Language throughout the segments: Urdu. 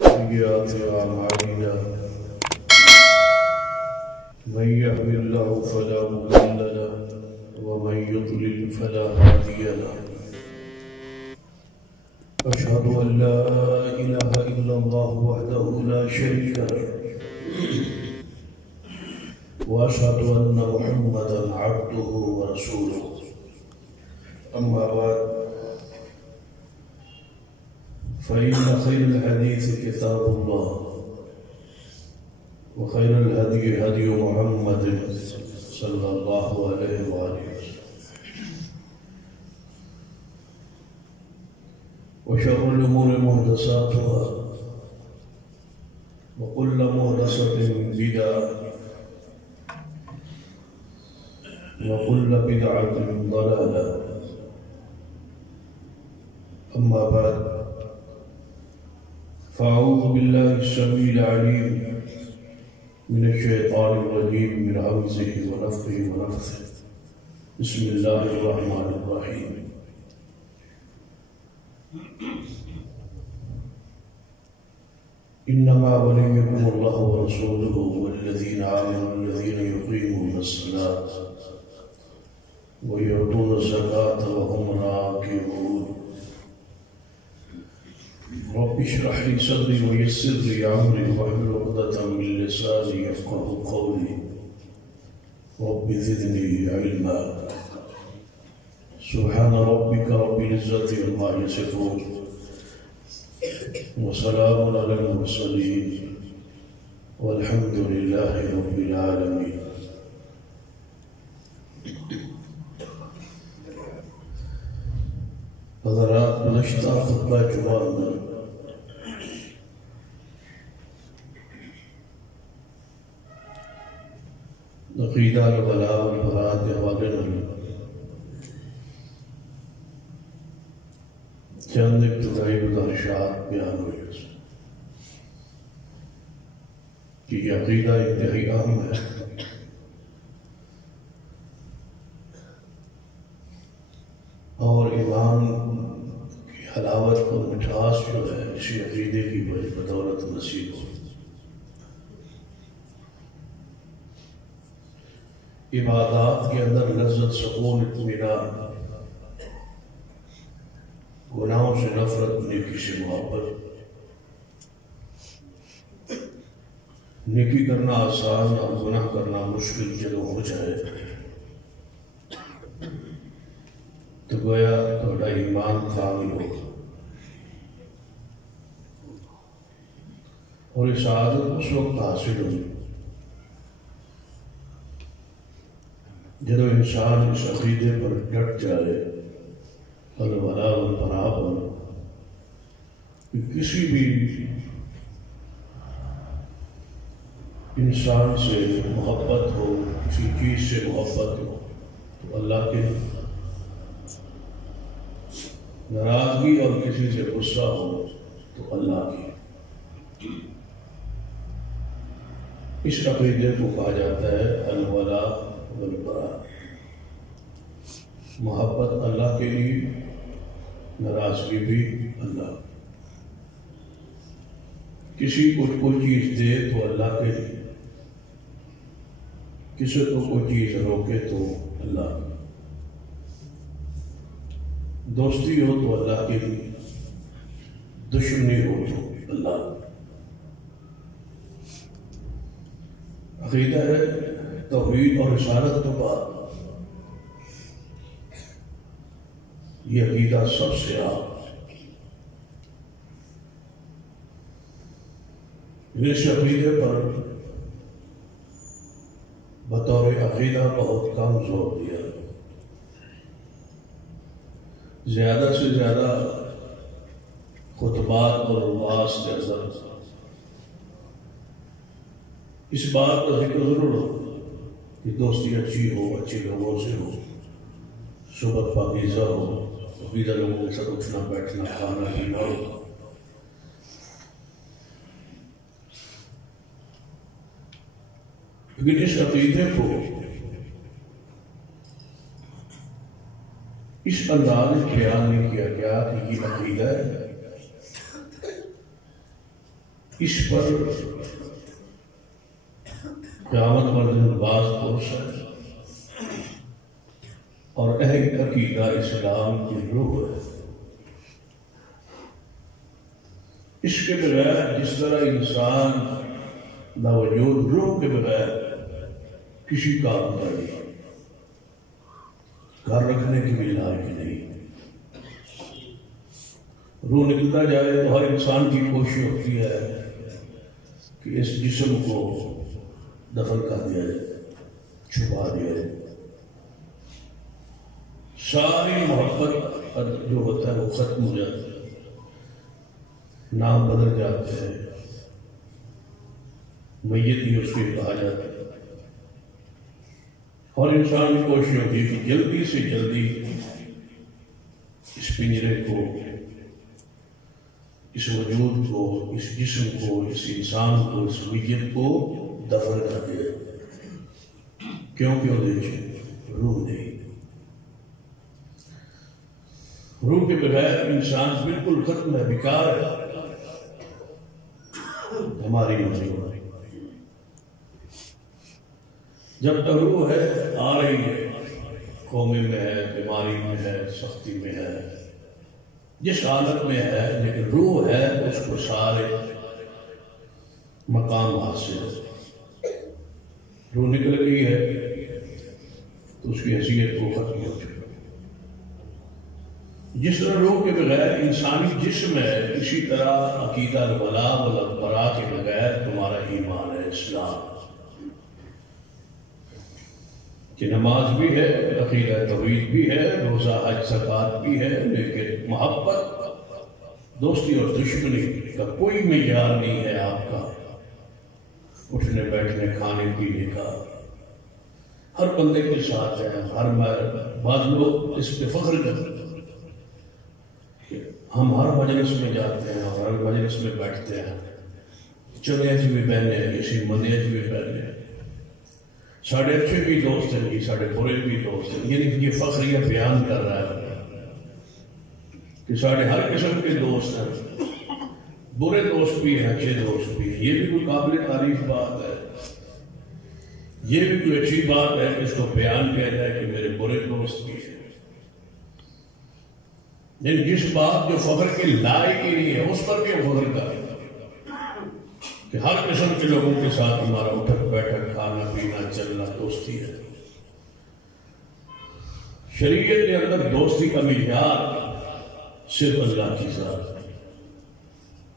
سيئات أعمالنا من يهد الله فلا مضل له ومن يضلل فلا هادي له أشهد أن لا إله إلا الله وحده لا شريك له وأشهد أن محمدا عبده ورسوله أما بعد فإن خير الحديث كتاب الله وخير الهدي هدي محمد صلى الله عليه وآله وشر الأمور محدثاتها وكل محدثة بدعة وكل بدعة ضلالة أما بعد فأعوذ بالله السميع العليم من الشيطان الرجيم من همزه ونفخه ونفثه بسم الله الرحمن الرحيم إنما وليكم الله ورسوله والذين آمنوا الذين يقيمون الصلاة ويؤتون الزكاة وهم راكعون رب اشرح لي صدري ويسر لي أمري واحلل عقدة من لساني يفقهوا قولي رب زدني علما سبحان ربك رب العزة عما يصفون وسلام على المرسلين والحمد لله رب العالمين. حضرات گزشتہ خطبہ جمعہ میں عقیدہ الولاء والبراء کے حوالے میں چند ابتدائی گزارشات بیان ہوئی کہ یہ عقیدہ انتہائی اہم ہے اور ایمان کی حلاوت اور مٹھاس جو ہے اسی عقیدے کی بدولت نصیب ہو. عبادات کے اندر لذت سکون اطمینان گناہوں سے نفرت نیکی سے محبت نیکی کرنا آسان اور گناہ کرنا مشکل جب ہو جائے تو گویا تھوڑا ایمان کامل ہو اور اس عادت اس وقت حاصل ہو جب انسان اس عقیدے پر ڈٹ جائے الولاء والبراء پر کہ کسی بھی انسان سے محبت ہو کسی چیز سے محبت ہو تو اللہ کے ناراضگی اور کسی سے غصہ ہو تو اللہ کی. اس عقیدے کو کہا جاتا ہے الولاء والبراء. محبت اللہ کے لیے ناراضگی بھی اللہ. کسی کو کوئی چیز دے تو اللہ کے لیے کسی کو کوئی چیز روکے تو اللہ کی. دوستی ہو تو اللہ کے لیے دشمنی ہو تو اللہ. عقیدہ ہے توحید اور رسالت کے بعد یہ عقیدہ سب سے عام. اس عقیدے پر بطور عقیدہ بہت کم زور دیا. زیادہ سے زیادہ خطبات اور وعظ کے اندر اس بات کا ذکر ضرور ہو کہ دوستی اچھی ہو اچھے لوگوں سے ہو صحبت پاکیزہ ہو عقیدہ لوگوں کے ساتھ اٹھنا بیٹھنا کھانا پینا ہو. لیکن اس عقیدے کو اس انداز میں بیان نہیں کیا گیا کہ یہ عقیدہ ہے اس پر قیامت پر دن باز پرس ہے اور اہل عقیدہ اسلام کی روح ہے۔ اس کے بغیر جس طرح انسان باوجود روح کے بغیر کسی کام کا نہیں، گھر رکھنے کی بھی لائق نہیں، روح نکلتا جائے تو ہر انسان کی کوشش ہوتی ہے کہ اس جسم کو دفن کر دیا جائے، چھپا دیا جائے۔ ساری محبت جو ہوتا ہے وہ ختم ہو جاتا ہے، نام بدل جاتے ہیں، میت بھی اس کو کہا جاتا ہے۔ اور انسان کی کوشش ہوتی ہے کہ جلدی سے جلدی اس پنجرے کو، اس وجود کو، اس جسم کو، اس انسان کو، اس میت کو دفن کر دیا، کیونکہ وہ روح نہیں۔ روح کے بغیر انسان بالکل ختم ہے، بیکار ہے، ہماری مرضی۔ جب تک روح ہے آ رہی ہے، قومی میں ہے، بیماری میں ہے، سختی میں ہے، جس حالت میں ہے، لیکن روح ہے اس کو سارے مقام حاصل ہے۔ روح نکل گئی ہے تو اس کی حیثیت کو ختم ہو چکا۔ جس طرح روح کے بغیر انسانی جسم ہے، اسی طرح عقیدہ الولاء والبراء کے بغیر تمہارا ایمان ہے، اسلام، کہ نماز بھی ہے، عقیدہ توحید بھی ہے، روزہ حج زکوٰۃ بھی ہے، لیکن محبت، دوستی اور دشمنی کا کوئی معیار نہیں ہے آپ کا، اٹھنے بیٹھنے کھانے پینے کا، ہر بندے کے ساتھ ہے۔ بعض لوگ اس پہ فخر کرتے ہیں، ہم ہر مجلس میں جاتے ہیں اور ہر مجلس میں بیٹھتے ہیں، چلے بھی پہنے ہیں، کسی مندے بھی پہنے ہیں، ساڑھے اچھے بھی دوست ہیں جی، ساڑھے برے بھی دوست ہیں، یعنی یہ فخریہ بیان کر رہا ہے کہ ساڑھے ہر قسم کے دوست ہیں، برے دوست بھی ہیں، اچھے دوست بھی ہیں۔ یہ بھی کوئی قابل تعریف بات ہے، یہ بھی کوئی اچھی بات ہے کہ اس کو بیان کیا جائے کہ میرے برے دوست بھی ہیں۔ لیکن جس بات جو فخر کے لائق ہی نہیں ہے اس پر کیوں فخر کریں کہ ہر قسم کے لوگوں کے ساتھ ہمارا اٹھک بیٹھک، کھانا پینا، چلنا، دوستی ہے۔ شریعت کے اندر دوستی کا معیار صرف اللہ کی ذات ہے،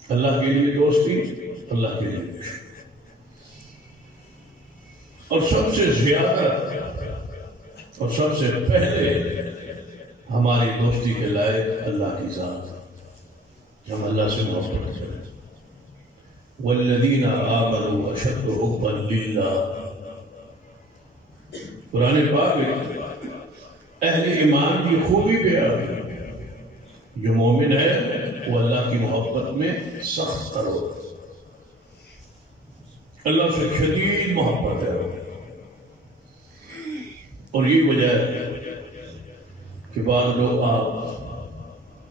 اللہ کے لیے دوستی، اللہ کے لیے دشمنی، اور سب سے زیادہ اور سب سے پہلے ہماری دوستی کے لائق اللہ کی ذات ہے، ہم اللہ سے محبت کریں۔ والذین آمنوا اشد حبا للہ، قرآن پاک میں اہل ایمان کی خوبی پہ آ گئی، جو مومن ہے وہ اللہ کی محبت میں سخت تر ہو، اللہ سے شدید محبت ہے۔ اور یہ وجہ ہے کہ بعض لوگ آپ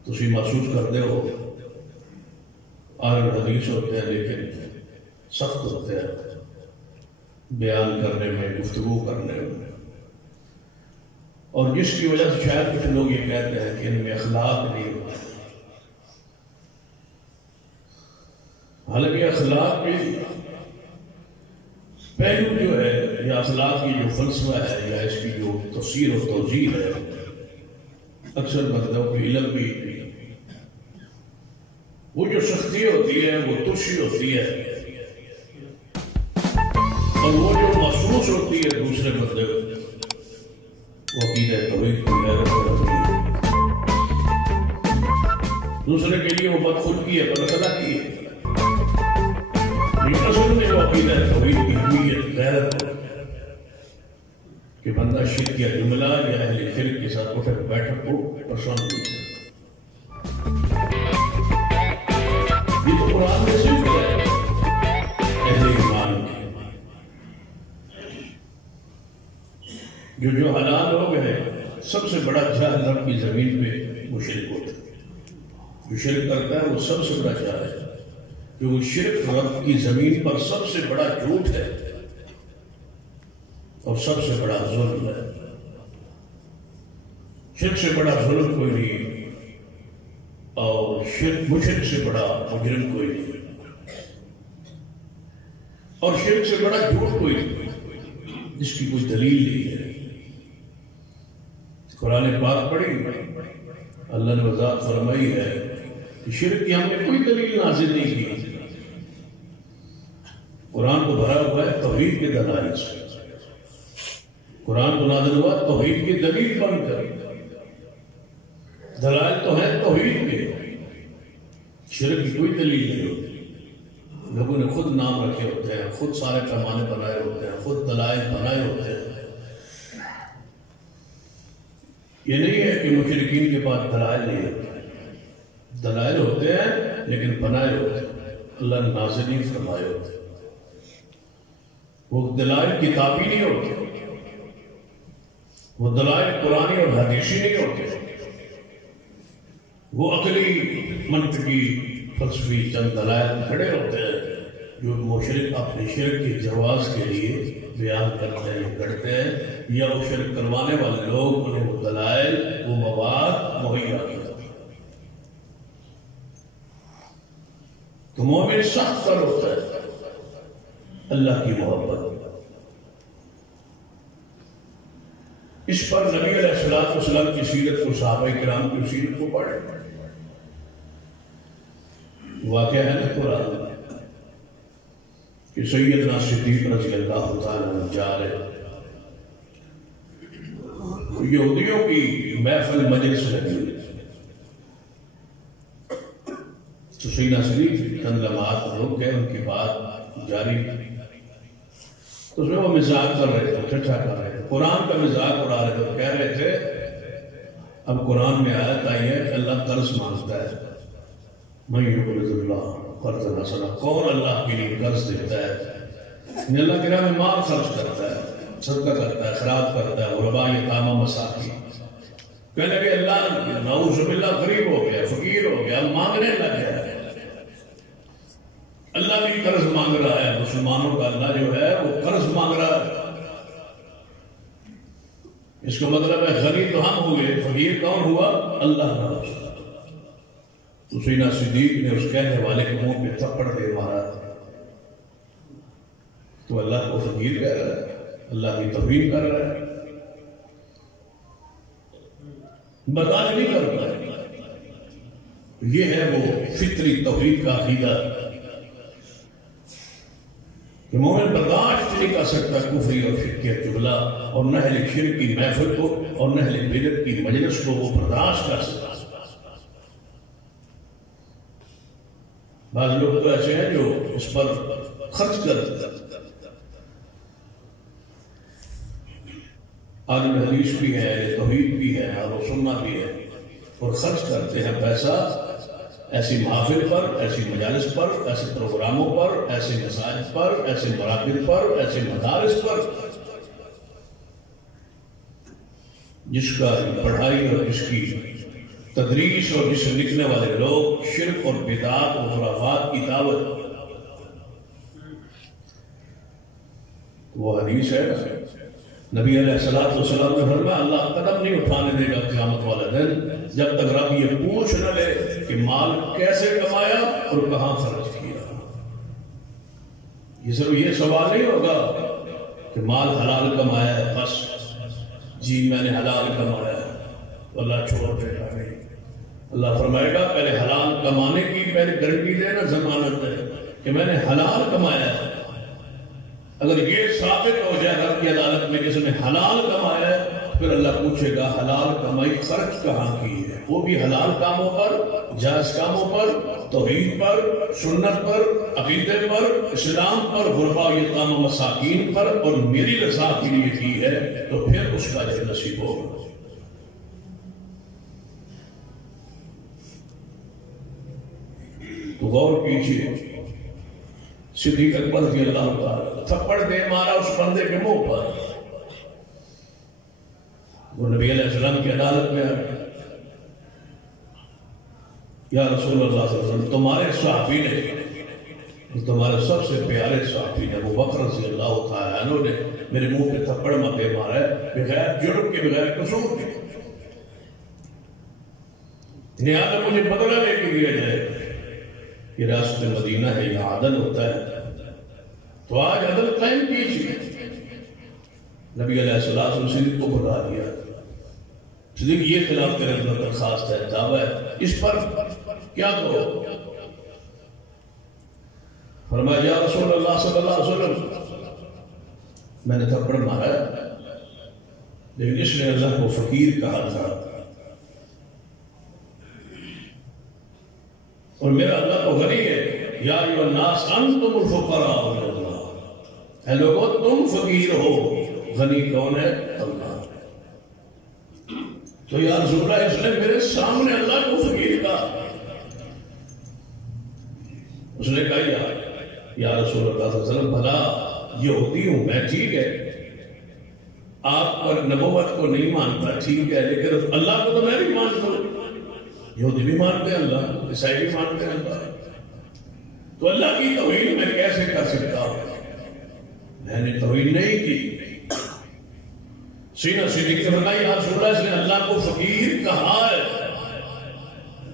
تسی محسوس کرتے ہو عالم حدیث ہوتے ہیں لیکن سخت ہوتے ہیں بیان کرنے میں، گفتگو کرنے میں، اور جس کی وجہ سے شاید کچھ لوگ یہ کہتے ہیں کہ ان میں اخلاق نہیں ہوتا، حالانکہ اخلاق کی پہلو جو ہے یا اخلاق کی جو فلسفہ ہے یا اس کی جو تفسیر و توضیح ہے، اکثر مطلب کہ علم بھی وہ جو سختی ہوتی ہے وہ ترشی ہوتی ہے، اور وہ جو محسوس ہوتی ہے دوسرے بندے کو وہ عقیدہ توحید کی غیرت ہوتی ہے، دوسرے کے لیے وہ بدخلقی ہے، بداخلاقی ہے، لیکن اصل میں وہ عقیدہ توحید کی ہوئیت غیرت ہے کہ بندہ شرک یا جملہ یا اہل شرک کے ساتھ اٹھک بیٹھک کو پسند نہیں ہے۔ یہ تو قرآن میں صرف ہے اہل ایمان کی، جو حلال لوگ ہیں سب سے بڑا جاہل رب کی زمین پہ وہ شرک ہوتا ہے، جو شرک کرتا ہے وہ سب سے بڑا جاہل ہے، کیونکہ شرک رب کی زمین پر سب سے بڑا جھوٹ ہے اور سب سے بڑا ظلم ہے. شرک سے بڑا ظلم کوئی نہیں اور مشرک سے بڑا مجرم کوئی نہیں اور شرک سے بڑا جھوٹ کوئی نہیں جس کی کوئی دلیل نہیں ہے. قرآن پاک پڑھی اللہ نے وضاحت فرمائی ہے کہ شرک کی ہم نے کوئی دلیل نازل نہیں کی. قرآن کو بھرا ہوا ہے توحید کے دلائل سے. قرآن کو نازل ہوا توحید کی دلیل بن کر. دلائل تو ہیں توحید کے، شرک کی کوئی دلیل نہیں ہوتی. لوگوں نے خود نام رکھے ہوتے ہیں، خود سارے پیمانے بنائے ہوتے ہیں، خود دلائل بنائے ہوتے ہیں. یہ نہیں ہے کہ مشرکین کے پاس دلائل نہیں ہوتے، دلائل ہوتے ہیں لیکن بنائے ہوتے ہیں، اللہ نے نازل نہیں فرمائے ہوتے. وہ دلائل کتابی نہیں ہوتے، وہ دلائل قرآنی اور حدیثی نہیں ہوتے، وہ عقلی منطقی فلسفی چند دلائل کھڑے ہوتے ہیں جو مشرک اپنے شرک کے جواز کے لیے بیان کرتے ہیں، کرتے ہیں، یا وہ شرک کروانے والے لوگ انہیں وہ دلائل وہ مواد مہیا کرتے ہیں. تو مومن سخت پر ہوتا ہے اللہ کی محبت. اس پر نبی علیہ السلام کی سیرت کو، صحابہ کرام کی سیرت کو پڑھیں. واقعہ ہے نا قرآن کہ سیدنا صدیق رضی اللہ تعالیٰ عنہ جا رہے یہودیوں کی محفل مجلس لگی ہوئی. تو سیدنا صدیق چند لمحات رک گئے، ان کی بات جاری. تو اس میں وہ مزاق کر رہے تھے، چرچا کر رہے تھے، قرآن کا مزاق اڑا رہے تھے. کہہ رہے تھے اب قرآن میں آیت آئی ہے کہ اللہ قرض مانگتا ہے. من یقرض اللہ قرضا حسنا، کون اللہ کے لیے قرض دیتا ہے؟ اللہ کے راہ میں مال خرچ کرتا ہے، صدقہ کرتا ہے، خیرات کرتا ہے، غرباء یتامیٰ مساکین. کہنے لگے اللہ نعوذ باللہ غریب ہو گیا، فقیر ہو گیا، مانگنے لگ گیا ہے. اللہ بھی قرض مانگ رہا ہے. مسلمانوں کا اللہ جو ہے وہ قرض مانگ رہا ہے. اس کا مطلب ہے غنی تو ہم ہوئے، فقیر کون ہوا؟ اللہ نہ. تو سیدنا صدیق نے اس کہنے والے کے منہ پہ تھپڑ دے مارا. تو اللہ کو فقیر کہہ رہا ہے، اللہ کی توہین کر رہا ہے، برداشت نہیں کرتا. یہ ہے وہ فطری توحید کا عقیدہ کہ مومن برداشت نہیں کر سکتا کفری اور شرک کا جملہ، اور نہ اہل شرک کی محفل کو اور نہ اہل بدعت کی مجلس کو وہ برداشت کر سکتا. بعض لوگ تو ایسے ہیں جو اس پر خرچ کرتے ہیں. عالم حدیث بھی ہے، توحید بھی ہے، اور سننا بھی ہے، اور خرچ کرتے ہیں پیسہ ایسی محافل پر، ایسی مجالس پر، ایسے پروگراموں پر، ایسے مساجد پر، ایسے مراکز پر، ایسے مدارس پر جس کا پڑھائی اور جس کی تدریس اور جس سے لکھنے والے لوگ شرک اور بدعات اور خرافات کی دعوت. وہ حدیث ہے نبی علیہ السلام نے فرمایا اللہ قدم نہیں اٹھانے دے گا قیامت والا دن جب تک رب یہ پوچھ نہ لے کہ مال کیسے کمایا اور کہاں خرچ کیا. یہ صرف یہ سوال نہیں ہوگا کہ مال حلال کمایا ہے بس جی میں نے حلال کمایا ہے تو اللہ چھوڑ دے گا. نہیں، اللہ فرمائے گا پہلے حلال کمانے کی پہلے گارنٹی دینا، ضمانت ہے کہ میں نے حلال کمایا ہے. اگر یہ ثابت ہو جائے رب کی عدالت میں کہ اس نے حلال کمایا ہے پھر اللہ پوچھے گا حلال کمائی خرچ کہاں کی ہے. وہ بھی حلال کاموں پر، جائز کاموں پر، توحید پر، سنت پر، عقیدے پر، اسلام پر، غرباء یتامیٰ مساکین پر، اور میری رضا کے لیے کی ہے تو پھر اس کا جو نصیب ہوگا. تو غور کیجیے صدیق اکبر رضی اللہ تعالیٰ تھپڑ دے مارا اس بندے کے منہ پر. وہ نبی علیہ السلام کی عدالت میں آئے، یا رسول اللہ صلی اللہ علیہ وسلم تمہارے صحابی نے تمہارے سب سے پیارے صحابی نے ابو بکر رضی اللہ تعالیٰ عنہ نے میرے منہ پہ تھپڑ مکے مارا ہے بغیر جرم کے، بغیر قصور کے، لہٰذا مجھے بدلہ لے کے دیا جائے کہ راست مدینہ ہے، یہاں عدل ہوتا ہے، تو آج عدل قائم کیجیے۔ نبی علیہ السلام نے صدیق کو بلا دیا، صدیق یہ خلاف تیرے اندر درخواست ہے، دعویٰ ہے، اس پر کیا کرو؟ فرمایا یا رسول اللہ صلی اللہ علیہ وسلم میں نے تھپڑ مارا ہے لیکن اس نے اللہ کو فقیر کہا تھا اور میرا اللہ کو غنی ہے، یا ایھا الناس انتم الفقراء الی اللہ، اے لوگو تم فقیر ہو، غنی کون ہے؟ اللہ۔ تو یا رسول اللہ اس نے میرے سامنے اللہ کو فقیر کہا، اس نے کہا یا رسول اللہ صلی اللہ علیہ وسلم بھلا یہودی ہوں میں، ٹھیک ہے آپ پر نبوت کو نہیں مانتا، ٹھیک ہے، لیکن اللہ کو تو میں بھی مانتا ہوں، یہودی بھی مانتے ہیں اللہ، عیسائی بھی مانتے ہیں اللہ، تو اللہ کی توہین میں کیسے کر سکتا ہوں؟ میں نے توہین نہیں کی۔ سینہ صدیق نے فرمایا یا رسول اللہ اس نے اللہ کو فقیر کہا ہے،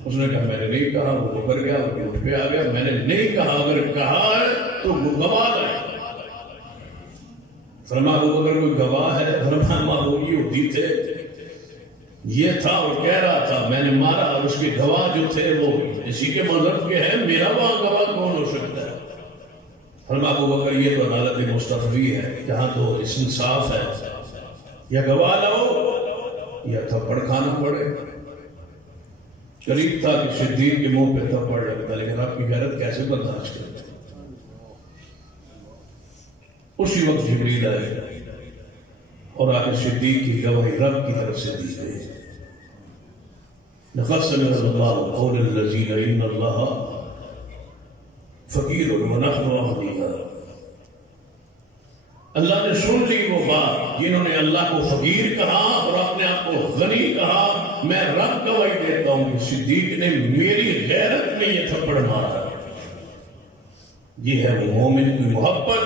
اس نے کہا میں نے نہیں کہا، وہ کر گیا، وہ اٹھ پہ آ گیا، میں نے نہیں کہا، اگر کہا ہے تو گواہ ہے۔ فرمایا وہ اگر کوئی گواہ ہے، فرمایا وہ یہودی تھے، یہ تھا اور کہہ رہا تھا میں نے مارا، اور اس کے گواہ جو تھے وہ اسی کے مذہب کے ہیں، میرا وہاں گواہ کون ہو سکتا ہے؟ فرمایا وہ اگر یہ تو عدالت مستقبی ہے، یہاں تو انصاف ہے، یا گواہ لاؤ یا تھپڑ کھانا پڑے۔ قریب تھا کہ صدیق کے منہ پہ تھپڑ لگتا، لیکن آپ کی غیرت کیسے برداشت کرتے؟ اسی وقت جبریل آئے اور آگے صدیق کی گواہی رب کی طرف سے دی گئی، لقد سمع اللہ قول الذین ان اللہ فقیر ونحن اغنیاء۔ اللہ نے سن لی وہ بات جنہوں نے اللہ کو فقیر کہا اور اپنے آپ کو غنی کہا، میں رب گواہی دیتا ہوں کہ صدیق نے میری غیرت میں یہ تھپڑ مارا۔ یہ ہے وہ مومن کی محبت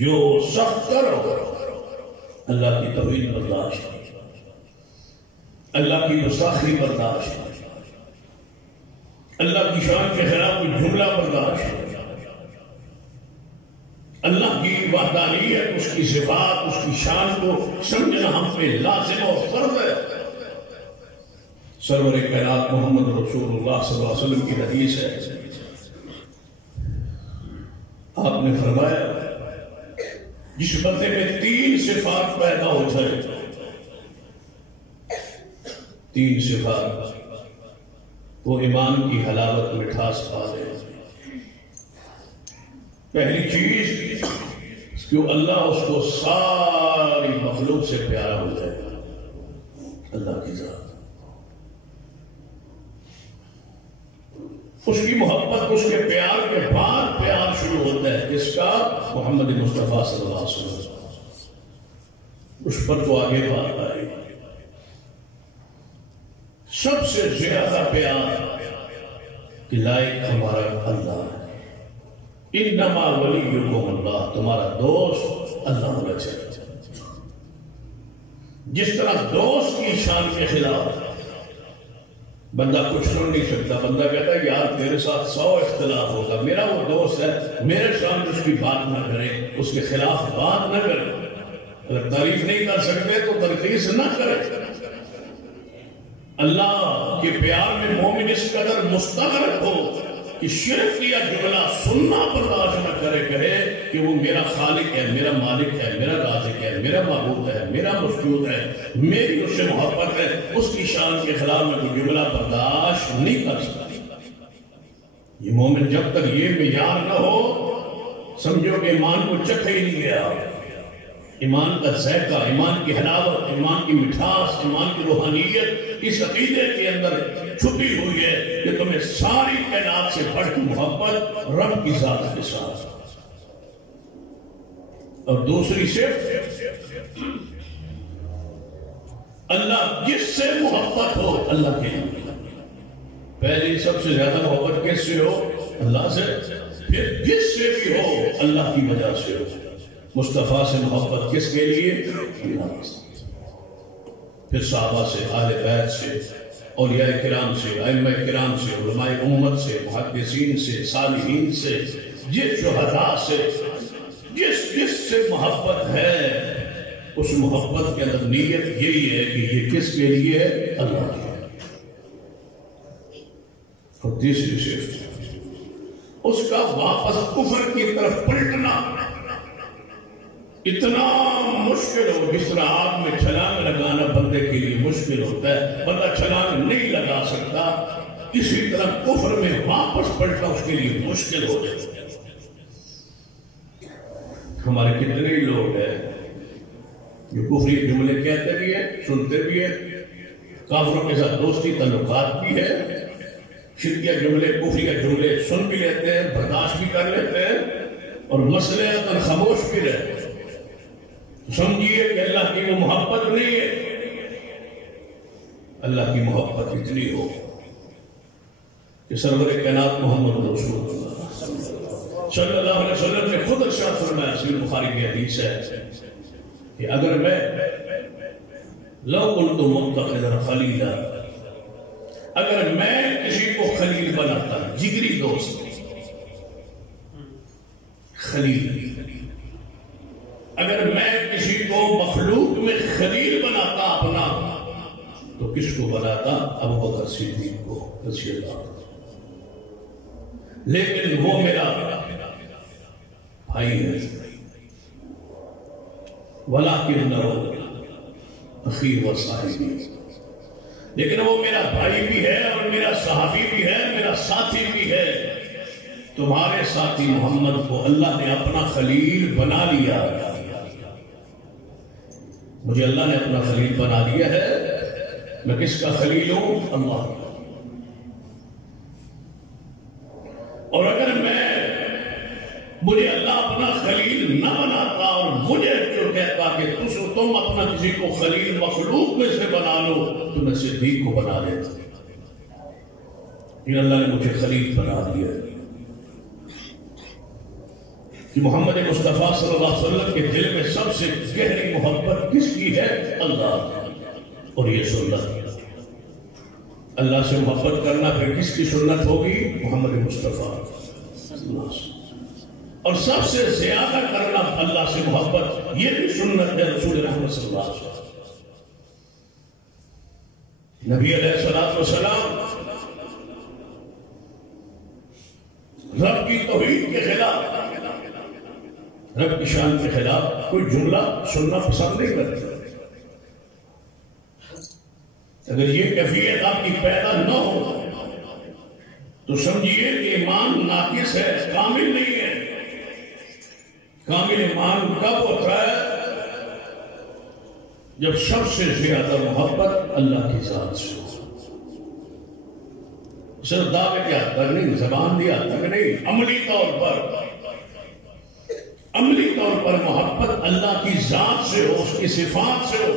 جو سخت کرو اللہ کی توہین برداشت، اللہ کی گستاخی برداشت، اللہ کی شان کے خلاف کوئی جملہ برداشت، اللہ کی وحدانیت، اس کی صفات، اس کی شان کو سمجھنا ہم پہ لازم اور فرض ہے۔ سرور کائنات محمد رسول اللہ صلی اللہ علیہ وسلم کی حدیث ہے، آپ نے فرمایا جس بندے میں 3 صفات پیدا ہو جائے، 3 صفات، وہ ایمان کی حلاوت مٹھاس پا لے۔ پہلی چیز کہ اللہ اس کو ساری مخلوق سے پیارا ہو جائے گا، اللہ کی ذات، اس کی محبت، اس کے پیار کے بعد پیار شروع ہوتا ہے جس کا محمد مصطفیٰ صلی اللہ علیہ وسلم، اس پر تو آگے بات آئے۔ سب سے زیادہ پیار کہ لائق ہمارا اللہ ہے، انما ولیکم اللہ، تمہارا دوست اللہ ہونا چاہیے۔ جس طرح دوست کی شان کے خلاف بندہ کچھ سن نہیں سکتا، بندہ کہتا ہے یار تیرے ساتھ 100 اختلاف ہوگا، میرا وہ دوست ہے، میرے سامنے اس کی بات نہ کرے، اس کے خلاف بات نہ کرے، اگر تعریف نہیں کر سکتے تو تنقید نہ کرے۔ اللہ کے پیار میں مومن اس قدر مستغرق ہو کہ شرک کیا جملہ سننا برداشت نہ کرے، کہے کہ وہ میرا خالق ہے، میرا مالک ہے، میرا رازق ہے، میرا معبود ہے، میرا مسجود ہے، میری اس سے محبت ہے، اس کی شان کے خلاف میں کوئی جملہ برداشت نہیں کر سکتا۔ یہ مومن جب تک یہ معیار نہ ہو، سمجھو کہ ایمان کو چکھا ہی نہیں گیا۔ ایمان کا ذائقہ، ایمان کی حلاوت، ایمان کی مٹھاس، ایمان کی روحانیت اس عقیدے کے اندر چھپی ہوئی ہے کہ تمہیں ساری کائنات سے بڑھ کے محبت رب کی ذات کے ساتھ۔ اور دوسری صرف اللہ جس سے محبت ہو اللہ کے لیے، پہلی سب سے زیادہ محبت کس سے ہو؟ اللہ سے، پھر جس سے بھی ہو اللہ کی وجہ سے ہو۔ مصطفیٰ سے محبت کس کے لیے؟ اللہ سے، پھر صحابہ سے، اہل بیت سے، اولیاء کرام سے، ائمہ کرام سے، علماء امت سے، محدثین سے، صالحین سے، جس شہداء سے، جس سے محبت ہے، اس محبت کے اندر نیت یہی ہے کہ یہ کس کے لیے ہے؟ اللہ کے لیے۔ اور تیسری صفت اس کا واپس کفر کی طرف پلٹنا اتنا مشکل ہو، جس طرح آگ میں چھلانگ لگانا بندے کے لیے مشکل ہوتا ہے، بندہ چھلانگ نہیں لگا سکتا، اسی طرح کفر میں واپس پلٹنا اس کے لیے مشکل ہو جائے۔ ہمارے کتنے ہی لوگ ہیں جو کفری جملے کہتے بھی ہیں، سنتے بھی ہیں، کافروں کے ساتھ دوستی تعلقات بھی ہے، شرکیہ جملے، کفریہ جملے سن بھی لیتے ہیں، برداشت بھی کر لیتے ہیں، اور مسئلے پر خاموش بھی رہتے ہیں۔ سمجھیے کہ اللہ کی وہ محبت نہیں ہے۔ اللہ کی محبت اتنی ہو کہ سرور کائنات محمد رسول اللہ صلی اللہ علیہ وسلم نے خود ارشاد فرمایا، صحیح بخاری کی حدیث ہے کہ اگر میں لو كنت متخذا خلیلا، اگر میں کسی کو خلیل بناتا، جگری دوست، خلیل، اگر میں کسی کو مخلوق میں خلیل بناتا اپنا، تو کس کو بناتا؟ ابو بکر صدیق کو رضی اللہ عنہ۔ لیکن وہ میرا بھائی ہے، وَلَكِنَّهُ أَخِي وَصَاحِبِي، لیکن وہ میرا بھائی بھی ہے اور میرا صحابی بھی ہے، میرا ساتھی بھی ہے۔ تمہارے ساتھی محمد کو اللہ نے اپنا خلیل بنا لیا، مجھے اللہ نے اپنا خلیل بنا دیا ہے، میں کس کا خلیل ہوں؟ اللہ کا۔ اور اگر مجھے اللہ اپنا خلیل نہ بناتا اور مجھے جو کہتا کہ تم اپنا کسی کو خلیل مخلوق میں سے بنا لو، تو میں صدیق کو بنا لیتا، لیکن اللہ نے مجھے خلیل بنا دیا کہ محمد مصطفیٰ صلی اللہ علیہ وسلم کے دل میں سب سے گہری محبت کس کی ہے؟ اللہ۔ اور یہ سنت، اللہ سے محبت کرنا پھر کس کی سنت ہوگی؟ محمد مصطفیٰ صلی اللہ علیہ وسلم۔ اور سب سے زیادہ کرنا اللہ سے محبت، یہ بھی سنت ہے رسول رحمت صلی اللہ علیہ وسلم۔ نبی علیہ السلام رب کی توحید کے خلاف، رب کی شان کے خلاف کوئی جملہ سننا پسند نہیں کرتے۔ اگر یہ کیفیت آپ کی پیدا نہ ہو تو سمجھیے کہ ایمان ناقص ہے، کامل نہیں ہے۔ کامل ایمان کب ہوتا ہے؟ جب سب سے زیادہ محبت اللہ کی ذات سے ہو، صرف دعوے کے حد تک نہیں، زبان دی حد تک نہیں، عملی طور پر محبت اللہ کی ذات سے ہو، اس کی صفات سے ہو۔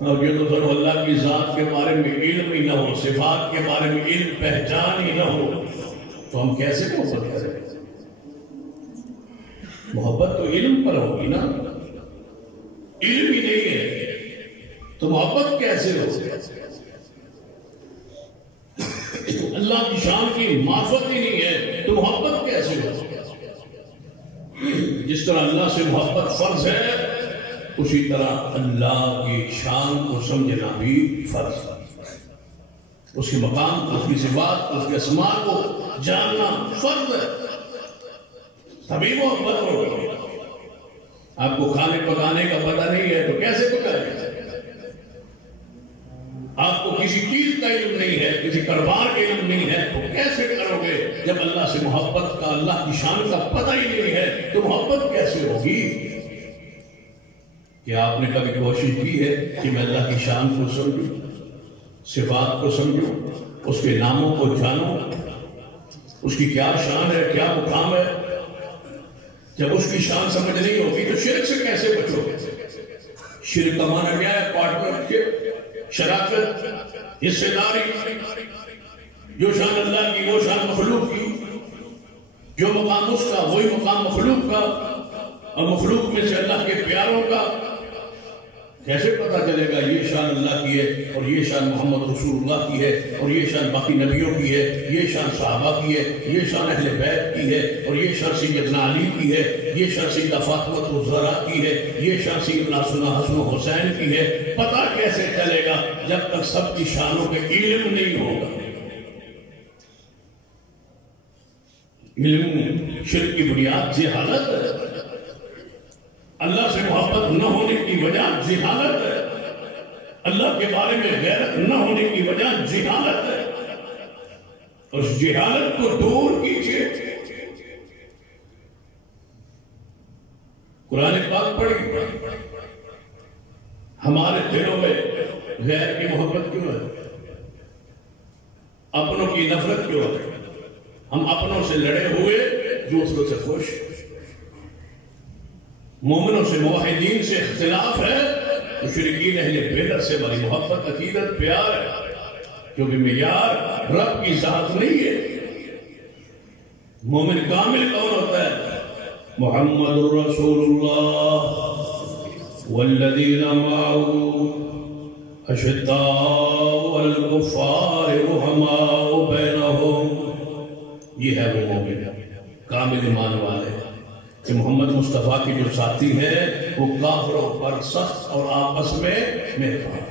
اور یہ تو اللہ کی ذات کے بارے میں علم ہی نہ ہو، صفات کے بارے میں علم پہچان ہی نہ ہو، تو ہم کیسے محبت کریں؟ محبت تو علم پر ہوگی نا، علم ہی نہیں ہے تو محبت کیسے ہو؟ اللہ کی شان کی معرفت ہی نہیں ہے تو محبت کیسے ہو؟ جس طرح اللہ سے محبت فرض ہے، اسی طرح اللہ کی شان کو سمجھنا بھی فرض ہے، اس کے مقام کو، اس کی صفات کو، اس کے اسماء کو جاننا فرض ہے، تبھی محبت ہوگی۔ آپ کو کھانے پکانے کا پتہ نہیں ہے تو کیسے پکائیں؟ آپ کو کسی چیز کا علم نہیں ہے، کسی کاروبار کا علم نہیں ہے تو کیسے کرو گے؟ جب اللہ سے محبت کا، اللہ کی شان کا پتہ ہی نہیں ہے تو محبت کیسے ہوگی؟ کیا آپ نے کبھی کوشش کی ہے کہ میں اللہ کی شان کو سمجھوں، صفات کو سمجھوں، اس کے ناموں کو جانوں، اس کی کیا شان ہے، کیا مقام ہے؟ جب اس کی شان سمجھ نہیں ہوگی تو شرک سے کیسے بچو گے؟ شرک کا معنی کیا ہے؟ پارٹنرشپ، شراکت، حصے داری، جو شان اللہ کی وہ شان مخلوق کی، جو مقام اس کا وہی مقام مخلوق کا، اور مخلوق میں سے اللہ کے پیاروں کا۔ کیسے پتہ چلے گا یہ شان اللہ کی ہے اور یہ شان محمد رسول اللہ کی ہے اور یہ شان باقی نبیوں کی ہے، یہ شان صحابہ کی ہے، یہ شان اہل بیت کی ہے، اور یہ شان سیدنا علی کی ہے، یہ شان سیدہ فاطمہ الزہرا کی ہے، یہ شان سیدنا حسن و حسین کی ہے؟ پتہ کیسے چلے گا جب تک سب کی شانوں پہ علم نہیں ہوگا؟ علم شرک کی بنیاد جہالت ہے، اللہ سے محبت نہ ہونے کی وجہ جہالت ہے، اللہ کے بارے میں غیرت نہ ہونے کی وجہ جہالت ہے، اور اس جہالت کو دور کیجیے۔ قرآن پاک پڑھی، ہمارے دلوں میں غیر کی محبت کیوں ہے؟ اپنوں کی نفرت کیوں ہے؟ ہم اپنوں سے لڑے ہوئے دوسروں سے خوش، مومنوں سے موحدین سے اختلاف ہے، مشرکین اہل بدعت سے بڑی محبت عقیدت پیار ہے، کیونکہ معیار رب کی ذات نہیں ہے۔ مومن کامل کون ہوتا ہے؟ محمد رسول اللہ والذین معه اشداء علی الکفار رحماء بینہم، یہ ہے وہ مومن کامل ایمان والے کہ محمد مصطفیٰ کی جو ساتھی ہے وہ کافروں پر سخت اور آپس میں مہربان۔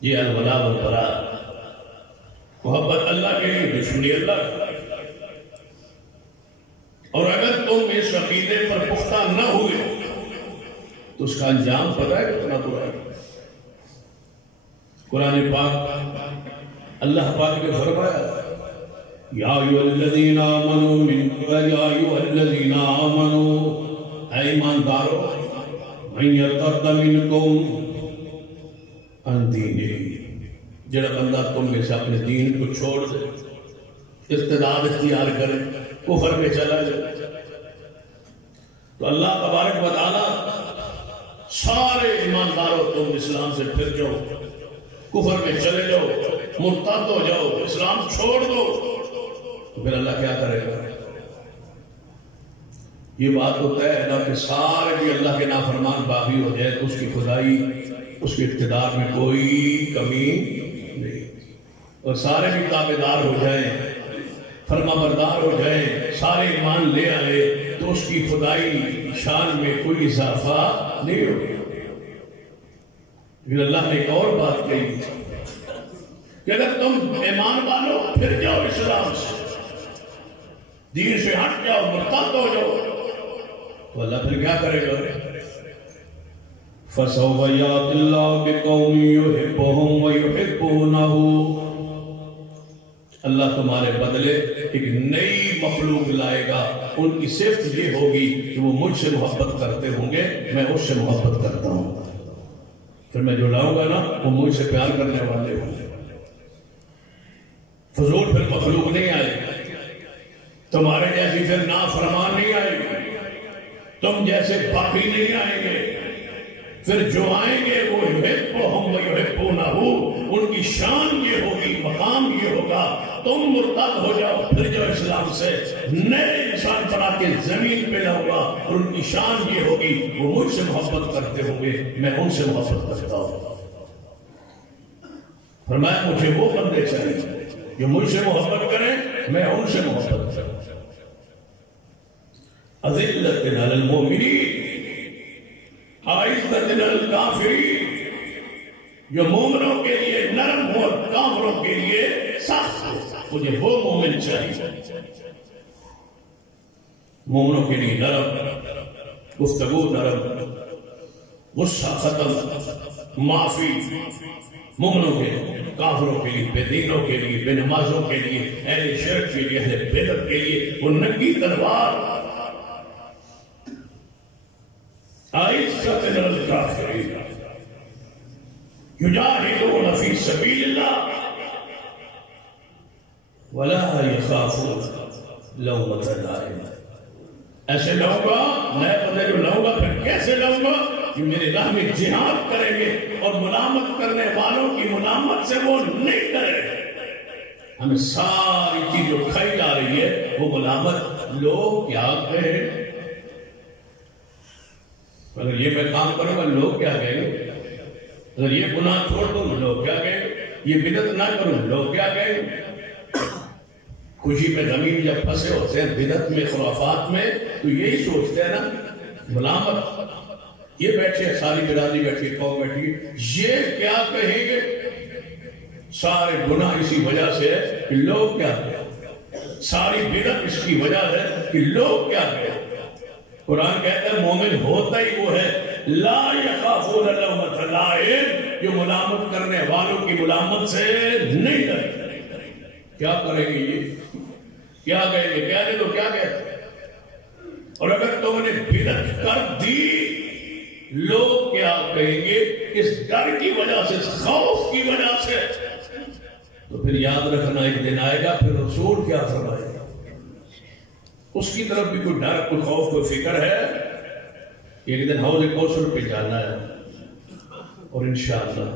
یہ الولاء والبراء، محبت اللہ کے لیے، دشمنی اللہ کی۔ اور اگر تم اس عقیدے پر پختہ نہ ہوئے تو اس کا انجام پتہ ہے کتنا برا ہے۔ قرآن پاک اللہ پاک نے فرمایا یا ایھا الذین آمنوا یا ایھا الذین آمنوا، اے ایماندارو، من یرتد منکم عن دینہ، جڑا بندہ تم میں سے اپنے دین کو چھوڑ دے، ارتداد اختیار کرے، کفر میں چلا جائے، تو اللہ تبارک و تعالی سارے ایمانداروں تم اسلام سے پھر جاؤ، کفر میں چلے جاؤ، مرتد ہو جاؤ، اسلام چھوڑ دو، تو پھر اللہ کیا کرے گا؟ یہ بات تو طے ہے نا کہ سارے بھی اللہ کے نافرمان باقی ہو جائے تو اس کی خدائی، اس کے اقتدار میں کوئی کمی نہیں، اور سارے بھی تابعدار ہو جائیں، فرما بردار ہو جائیں، سارے ایمان لے آئے تو اس کی خدائی شان میں کوئی اضافہ نہیں ہوگا۔ پھر اللہ نے ایک اور بات کہی کہ اگر تم ایمان والو پھر جاؤ اسلام سے، دین سے ہٹ جاؤ، مرتد ہو جاؤ، تو اللہ پھر کیا کرے گا؟ فَسَوْفَ يَأْتِ اللَّهُ بِقَوْمٍ يُحِبُّهُمْ وَيُحِبُّونَهُ، اللہ تمہارے بدلے ایک نئی مخلوق لائے گا، ان کی صفت یہ ہوگی کہ وہ مجھ سے محبت کرتے ہوں گے، میں اس سے محبت کرتا ہوں، پھر میں جو لاؤں گا نا وہ مجھ سے پیار کرنے والے ہوں گے۔ فضول پھر مخلوق نہیں آئے گا، تمہارے جیسی پھر نافرمان نہیں آئے گی، تم جیسے باقی نہیں آئیں گے، پھر جو آئیں گے وہ یحبہم ویحبونہ، ان کی شان یہ ہوگی، مقام یہ ہوگا، تم مرتد ہو جاؤ، پھر جو اسلام سے نئے انسان بنا کے زمین پہ لاؤں گا، اور ان کی شان یہ ہوگی وہ مجھ سے محبت کرتے ہوں گے، میں ان سے محبت کرتا ہوں۔ فرمایا مجھے وہ بندے چاہیے جو مجھ سے محبت کریں، میں ان سے محبت کروں۔ اذلۃ علی المؤمنین اعزۃ علی الکافرین، جو مومنوں کے لیے نرم ہو اور کافروں کے لیے سخت ہو، مجھے وہ مومن چاہیے۔ مومنوں کے لیے نرم، گفتگو نرم، غصہ ختم، معافی، مومنوں کے لیے، کافروں کے لیے، بے دینوں کے لیے، بے نمازوں کے لیے، اہل شرک کے لیے، اہل بدعت کے لیے، وہ ننگی تلوار۔ اعزۃ علی الکافرین یجاہدون فی سبیل اللہ ولا یخافون لومۃ لائم، ایسے لاؤں گا، نئے بندے جو لاؤں گا، پھر کیسے لاؤں گا؟ کہ میرے راہ میں جہاد کریں گے اور ملامت کرنے والوں کی ملامت سے وہ نہیں ڈرے. ہمیں ساری چیز جو کھائی جا رہی ہے وہ ملامت. لوگ کیا کہیں؟ اگر یہ میں کام کروں گا لوگ کیا کہیں گے؟ اگر یہ گناہ چھوڑ دوں لوگ کیا کہیں گے؟ یہ بدعت نہ کروں لوگ کیا کہیں گے؟ خوشی میں غمی میں جب پھنسے ہوتے ہیں بدعت میں خرافات میں تو یہی سوچتے ہیں نا ملامت. یہ بیٹھے ساری برادری بیٹھی قوم بیٹھی یہ کیا کہیں گے؟ سارے گناہ اسی وجہ سے ہے کہ لوگ کیا کہیں. ساری بدعت اس کی وجہ ہے کہ لوگ کیا کہیں. قرآن کہتا ہے مومن ہوتا ہی وہ ہے لا یخافون لومۃ لائم جو ملامت کرنے والوں کی ملامت سے نہیں ڈرتے. کیا کریں گے یہ؟ کیا کہیں گے؟ کیا دے تو کیا کہتے ہیں. اور اگر تم نے بدعت کر دی لوگ کیا کہیں گے؟ اس ڈر کی وجہ سے خوف کی وجہ سے. تو پھر یاد رکھنا ایک دن آئے گا پھر رسول کیا فرمائے گا. اس کی طرف بھی کوئی ڈر کوئی خوف کوئی فکر ہے. ایک دن حوض کوثر پہ جانا ہے اور انشاءاللہ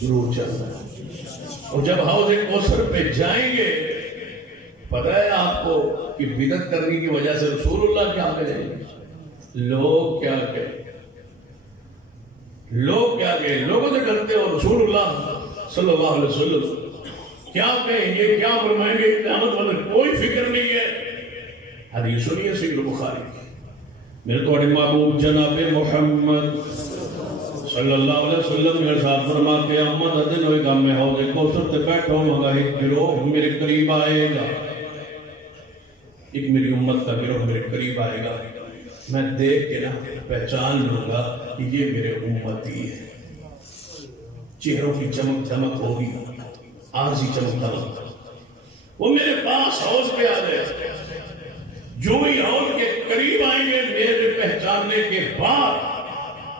ضرور چلنا ہے. اور جب حوض کوثر پہ جائیں گے پتہ ہے آپ کو کہ بدعت کرنے کی وجہ سے رسول اللہ کیا کہیں گے. لوگ کیا کہیں. لوگ کیا کہیں. لوگوں سے ڈرتے ہو رسول اللہ صلی اللہ علیہ وسلم کیا کہیں گے کیا فرمائیں گے. قیامت والے کوئی فکر نہیں ہے. حدیث سنیے صحیح بخاری کی. میرے تو محبوب جناب محمد صلی اللہ علیہ وسلم نے ارشاد فرما کہ قیامت کا دن ہوئے گا میں حوض کوثر پہ بیٹھا ہوں گا ایک گروہ میرے قریب آئے گا. ایک میری امت کا گروہ میرے قریب آئے گا. میں دیکھ کے نا پہچان لوں گا کہ یہ میرے امتی ہے. چہروں کی چمک دمک ہوگی عارضی چمک دمک. وہ میرے پاس حوض پہ آ گئے. جو ہی حوض کے قریب آئیں گے میرے پہچاننے کے بعد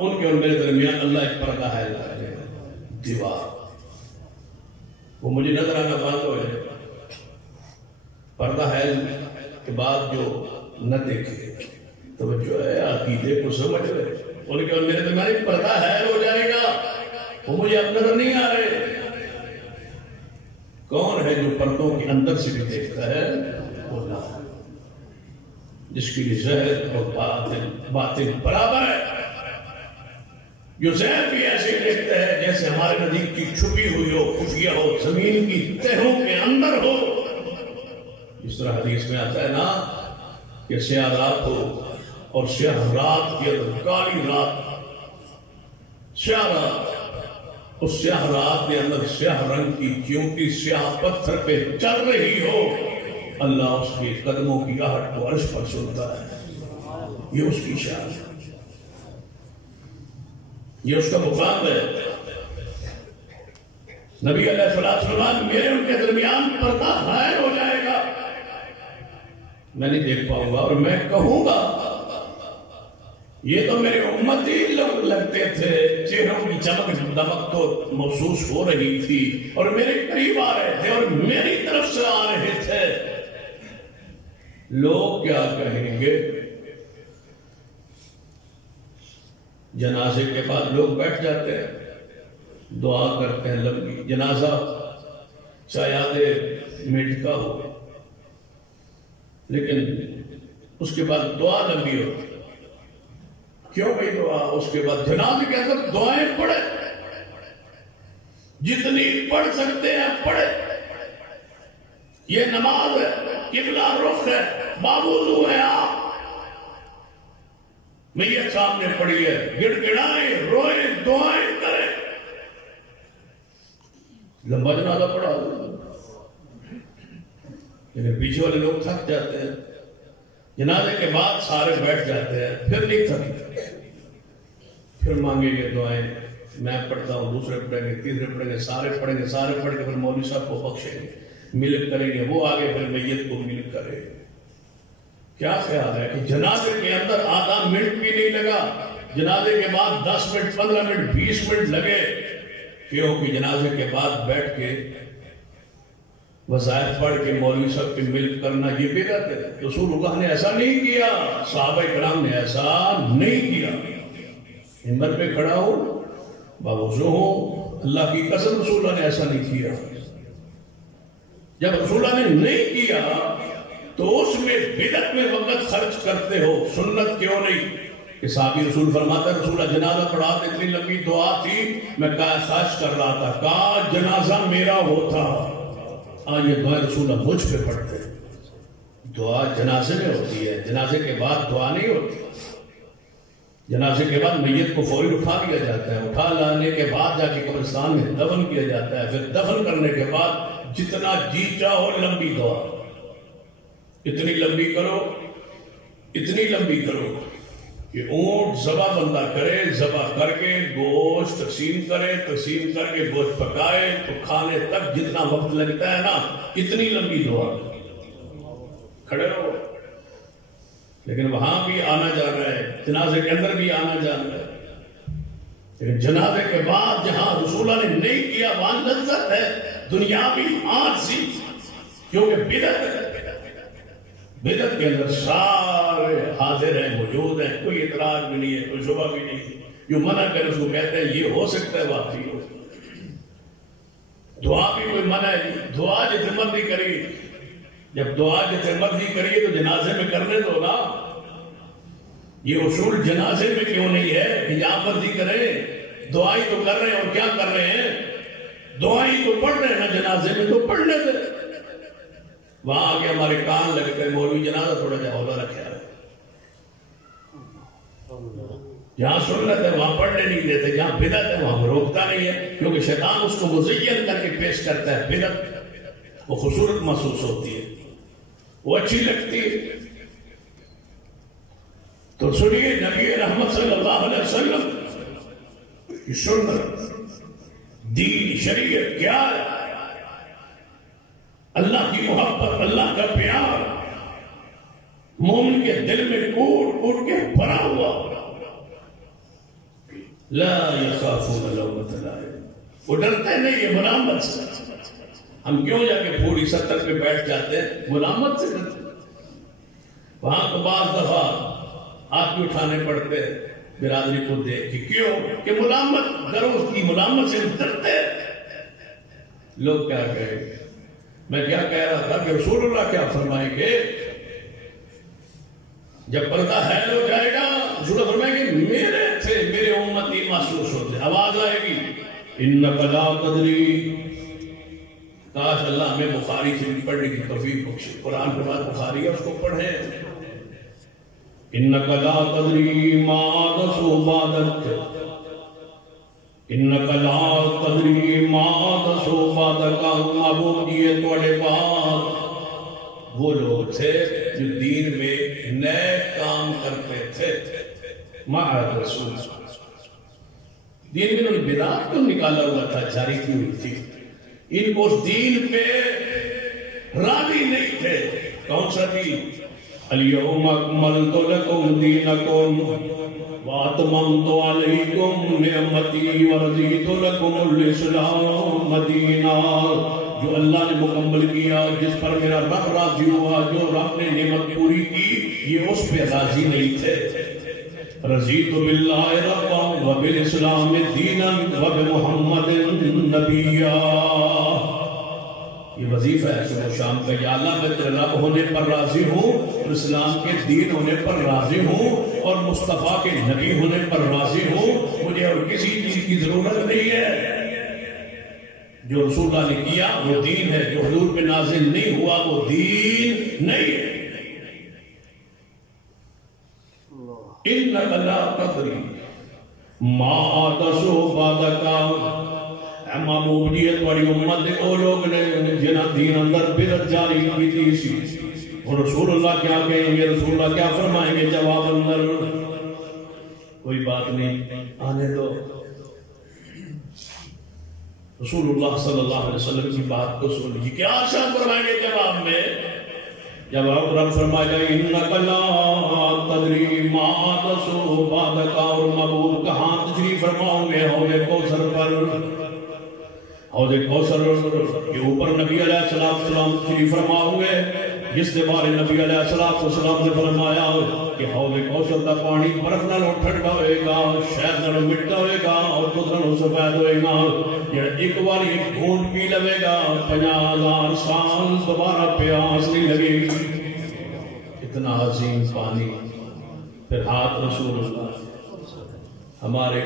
ان کے اور میرے درمیان اللہ ایک پردہ ہے دیوار. وہ مجھے نظر آنا بند ہو جائے. پردہ ہے کے بعد جو نہ دیکھے تو جو ہے عقیدے کو سمجھ رہے ان کے اور میرے درمیان ایک پردہ ہے ہو جائے گا. وہ مجھے اب نظر نہیں آ رہے. کون ہے جو پردوں کے اندر سے بھی دیکھتا ہے؟ اللہ جس کے لیے ظاہر اور باطن برابر ہے. جو ظاہر بھی ایسے دیکھتا ہے جیسے ہمارے نزدیک کی چھپی ہوئی ہو خفیہ ہو زمین کی تہوں کے اندر ہو. اس طرح حدیث میں آتا ہے نا کہ سیاہ رات ہو اور سیاہ رات کے اندر کالی رات. سیاہ رات اس سیاہ رات کے اندر سیاہ رنگ کی چیونٹی سیاہ پتھر پہ چل رہی ہو اللہ اس کے قدموں کی آہٹ کو عرش پر سنتا ہے. یہ اس کی شان ہے. یہ اس کا مقام ہے. نبی علیہ السلام میرے ان کے درمیان پردہ غائب ہو جائے گا. میں نہیں دیکھ پاؤں گا اور میں کہوں گا یہ تو میرے امتی لوگ لگتے تھے. چہروں کی چمک دمک تو محسوس ہو رہی تھی اور میرے قریب آ رہے تھے اور میری طرف سے آ رہے تھے. لوگ کیا کہیں گے؟ جنازے کے بعد لوگ بیٹھ جاتے ہیں دعا کرتے ہیں لمبی. جنازہ چاہے آدھے منٹ کا ہو لیکن اس کے بعد دعا لمبی ہو. کیوں بھائی دعا؟ اس کے بعد جنازے کے اندر دعائیں پڑھے جتنی پڑھ سکتے ہیں پڑھے. یہ نماز ہے قبلہ رخ ہے باوضو ہے. آپ میت سامنے پڑی ہے گڑ گڑائیں روئے دعائیں کریں. لمبا جنازہ پڑھا لیکن پیچھے والے لوگ تھک جاتے ہیں. جنازے کے بعد سارے بیٹھ جاتے ہیں پھر نہیں تھکتے. پھر مانگیں گے دعائیں. میں پڑھتا ہوں دوسرے پڑھیں گے تیسرے پڑھیں گے سارے پڑھیں گے سارے پڑھ کے پھر مولوی صاحب کو بخشیں گے ملک کریں گے. وہ آگے پھر میت کو ملک کرے. کیا خیال ہے کہ جنازے کے اندر آدھا منٹ بھی نہیں لگا. جنازے کے بعد 10 منٹ 15 منٹ 20 منٹ لگے. کیونکہ جنازے کے بعد بیٹھ کے وظائف پڑھ کے مولوی صاحب کی ملک کرنا یہ بدعت ہے. رسول اللہ نے ایسا نہیں کیا. صحابہ کرام نے ایسا نہیں کیا. ممبر پہ کھڑا ہو باوضو ہو، اللہ کی قسم رسول اللہ نے ایسا نہیں کیا۔ جب رسول اللہ نے نہیں کیا تو اس میں بدعت میں وقت خرچ کرتے ہو، سنت کیوں نہیں؟ کہ صحابی رسول فرماتا ہے رسول اللہ جنازہ پڑھا تو اتنی لمبی دعا تھی، میں خواہش کر رہا تھا کاش جنازہ میرا ہوتا۔ آج یہ دعا رسول اللہ مجھ پہ پڑھتے ہیں۔ دعا جنازے میں ہوتی ہے، جنازے کے بعد دعا نہیں ہوتی۔ جنازے کے بعد میت کو فوری اٹھا لیا جاتا ہے، اٹھا لانے کے بعد جا کے قبرستان میں دفن کیا جاتا ہے، پھر دفن کرنے کے بعد جتنا جی چاہو لمبی دعا، اتنی لمبی کرو، اتنی لمبی کرو کہ اونٹ ذبح بندہ کرے، ذبح کر کے گوشت تقسیم کرے، تقسیم کر کے گوشت پکائے تو کھانے تک جتنا وقت لگتا ہے نا، اتنی لمبی دعا کھڑے رہو۔ لیکن وہاں بھی آنا جانا ہے، جنازے کے اندر بھی آنا جانا ہے، لیکن جنازے کے بعد جہاں رسول اللہ نے نہیں کیا وہاں لذت ہے، دنیاوی عاجزی، کیونکہ بدعت ہے۔ بدعت کے اندر سارے حاضر ہیں، موجود ہیں، کوئی اعتراض بھی نہیں ہے، کوئی شبہ بھی نہیں ہے۔ جو منع کرے اس کو کہتے ہیں یہ ہو سکتا ہے، واقعی ہو سکتا ہے۔ دعا بھی کوئی منع ہے نہیں، دعا جتنے مرضی کری، جب دعا جتنے مرضی کریے تو جنازے میں کرنے دو نا۔ یہ اصول جنازے میں کیوں نہیں ہے کہ جہاں مرضی کرے؟ دعائی تو کر رہے ہیں، اور کیا کر رہے ہیں؟ دعائی تو پڑھ رہے ہیں نا، جنازے میں تو پڑھنے دے۔ وہاں آگے ہمارے کان لگتے ہیں مولوی جنازہ تھوڑا جا عہدہ رکھا ہے، جہاں سنت ہے وہاں پڑھنے نہیں دیتے، جہاں بدعت ہے وہاں روکتا نہیں ہے، کیونکہ شیطان اس کو مزین کر کے پیش کرتا ہے۔ بدعت وہ خوبصورت محسوس ہوتی ہے، وہ اچھی لگتی ہے۔ تو سنیے نبی رحمت صلی اللہ علیہ وسلم کی سنت، دین، شریعت کیا ہے؟ اللہ کی محبت، اللہ کا پیار مومن کے دل میں کوٹ کوٹ کے بھرا ہوا، لا یخافون لومۃ لائم، وہ ڈرتے نہیں ہے ملامت سے۔ ہم کیوں جا کے پوری 70 پہ بیٹھ جاتے ہیں؟ ملامت سے ڈرتے۔ وہاں کو بعض دفعہ ہاتھ بھی اٹھانے پڑتے برادری کو دیکھ کے، کیوں کہ ملامت، گروہ کی ملامت سے ڈرتے۔ لوگ کیا کہیں گے؟ میں کیا کہہ رہا تھا کہ رسول اللہ کیا فرمائیں گے جب پردہ حیل ہو جائے گا؟ رسول اللہ فرمائیں گے میرے تھے، میرے امتی محسوس ہوتے، آواز آئے گی انک لا تدری۔ کاش اللہ ہمیں بخاری سے پڑھنے کی توفیق بخشے، قرآن کے بعد بخاری ہے اس کو پڑھیں۔ انک لا تدری ما احدثوا بعدک، انک لا تدری ما احدثوا بعدک۔ ابو یہ تھوڑے بعد وہ لوگ تھے جو دین میں نئے کام کرتے تھے، ما رسول دین میں انہوں نے بدعت کو نکالا ہوا تھا، جاری کی ہوئی تھی، ان کو اس دین پہ راضی نہیں تھے۔ کون سا دین؟ الیوم اکملت لکم دینکم واتممت علیکم نعمتی ورضیت لکم الاسلام دینہ۔ جو اللہ نے مکمل کیا، جس پر میرا رب راضی ہوا، جو رب نے نعمت پوری کی، یہ اس پہ راضی نہیں تھے۔ رضیت باللہ ربا وبالاسلام دینا وبمحمد نبیا۔ یہ وظیفہ ہے صبح شام کا، یا اللہ میں تیرے رب ہونے پر راضی ہوں، اسلام کے دین ہونے پر راضی ہوں، اور مصطفیٰ کے نبی ہونے پر راضی ہوں، مجھے اور کسی چیز کی ضرورت نہیں ہے۔ جو رسول اللہ نے کیا وہ دین ہے، جو حضور پہ نازل نہیں ہوا وہ دین نہیں ہے۔ اِنَّكَ لَا تَدْرِي مَا أَحْدَثُوا بَعْدَكَ۔ معمولیت والی امت وہ لوگ نے جنہاں دین اندر بدعت جاری کی تھی سی، اور رسول اللہ کیا کہیں گے، رسول اللہ کیا فرمائیں گے جواب اندر؟ کوئی بات نہیں، آنے دو۔ رسول اللہ صلی اللہ علیہ وسلم کی بات کو سن، یہ کیا ارشاد فرمائیں گے جواب میں؟ جواب رب فرمائے گا انک لا تدری ما احدثوا بعدک، اور محبوب کہاں تشریف فرماؤں گے حوض کوثر پر؟ حوض کوثر کے اوپر نبی علیہ السلام تشریف فرما ہوئے، جس کے بارے نبی علیہ السلام نے فرمایا کہ حوض کوثر کا پانی برف نالوں ٹھنڈا ہوئے گا، شہد نالوں مٹا ہوئے گا اور دودھ نالوں سفید ہوئے گا، جڑا ایک بار ایک گھونٹ پی لوے گا 50,000 سال دوبارہ پیاس نہیں لگے گی۔ اتنا عظیم پانی۔ پھر ہاتھ رسول اللہ ہمارے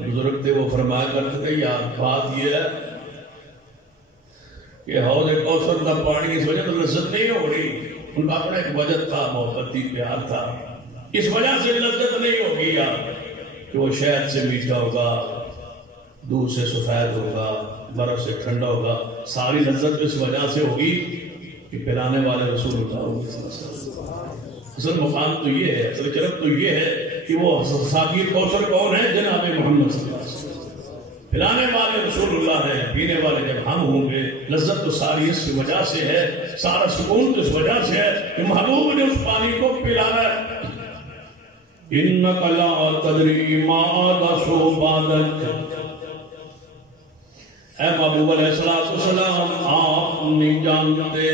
بزرگ تھے، وہ فرمایا کرتے تھے یار بات یہ ہے کہ حوض کوثر کا پانی اس وجہ تو لذت نہیں ہو رہی، ان کا اپنا ایک وجہ تھا، محبتی پیار تھا، اس وجہ سے لذت نہیں ہوگی یار کہ وہ شہد سے میٹھا ہوگا، دودھ سے سفید ہوگا، برف سے ٹھنڈا ہوگا، ساری لذت اس وجہ سے ہوگی کہ پلانے والے رسول اللہ ہوگی۔ اصل مقام تو یہ ہے، اصل چرب تو یہ ہے کہ وہ ساقی کوثر کون ہے؟ جناب محمد صلی اللہ علیہ وسلم۔ پلانے والے رسول اللہ ہیں، پینے والے جب ہم ہوں گے، لذت تو ساری اس کی وجہ سے ہے، سارا سکون تو اس وجہ سے ہے کہ محبوب نے اس پانی کو پلانا ہے۔ اِنَّكَ لَا تَدْرِي مَا أَحْدَثُ بَعْدَكَ، اے محبوب علیہ السلام آپ نہیں جانتے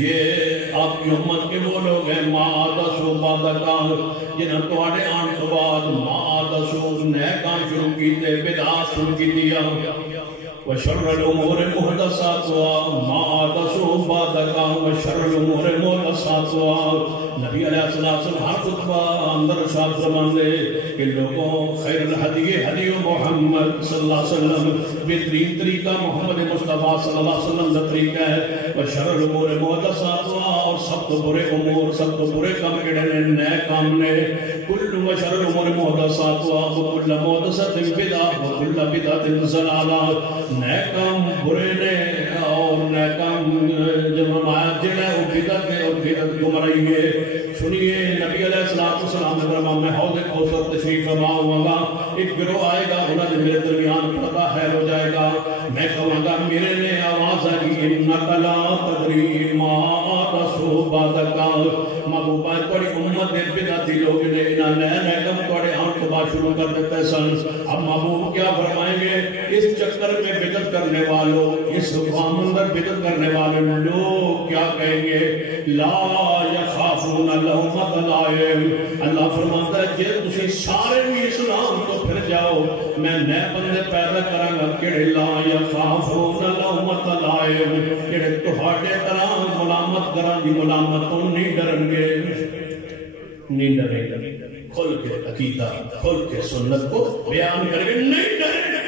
یہ آپ کی امت کے وہ لوگ ہیں مَا أَحْدَثُ بَعْدَكَ جنہاں تواڈے آن تو بعد مَا أَحْدَثُ نئے کام شروع کیتے، بدعات شروع کی دیا، وَشَرَّ الْأُمُورِ مُحْدَثَاتُهَا مَا أَحْدَثُ بَعْدَكَ وَشَرَّ الْأُمُورِ مُحْدَثَاتُهَا۔ نبی علیہ السلام ہر خطبہ اندر ارشاد فرماندے کہ لوگوں خیر الہدی ہدی محمد صلی اللہ علیہ وسلم، بہترین طریقہ محمد مصطفیٰ صلی اللہ علیہ وسلم کا طریقہ ہے، وشر الامور محدثاتها اور سب تو برے امور، سب تو برے کام کہڑے نے؟ نئے کام نے۔ کل وشر الامور محدثاتها وکل محدثۃ بدعۃ وکل بدعۃ ضلالہ، نئے کام برے نے اور نئے کام جب ہمارا جڑا وہ بدعت ہے اور بدعت گمراہی ہے۔ سنیے نبی علیہ السلام نے فرمایا میں حوض کوثر تشریف فرما ہوں گا، ایک گروہ آئے گا، انہوں نے میرے درمیان پردہ خیر ہو جائے گا، میں کہوں گا میرے نے آواز آئی اِنَّكَ لَا تَدْرِي مَا أَحْدَثُ بَعْدَكَ، محبوبہ تھوڑی امت دے بدعتی لوگ نے انہاں نئے کم تھوڑے آن کے بعد شروع کر دیتے سن۔ اب محبوب کیا فرمائیں گے؟ اس چکر میں بدعت کرنے والوں، اس حکام اندر بدعت کرنے والے لوگ کیا کہیں گے؟ لا یخافون لومۃ لائم، اللہ فرماتا ہے کہ تسی سارے بھی اسلام تو پھر جاؤ، میں نئے بندے پیدا کراں گا کہڑے لا یخافون لومۃ لائم، کہڑے تہاڈے طرح ملامت کراں دی ملامت تو نہیں ڈرن گے، نہیں ڈریں گے، کھل کے عقیدہ کھل کے سنت کو بیان کریں گے، نہیں ڈریں گے۔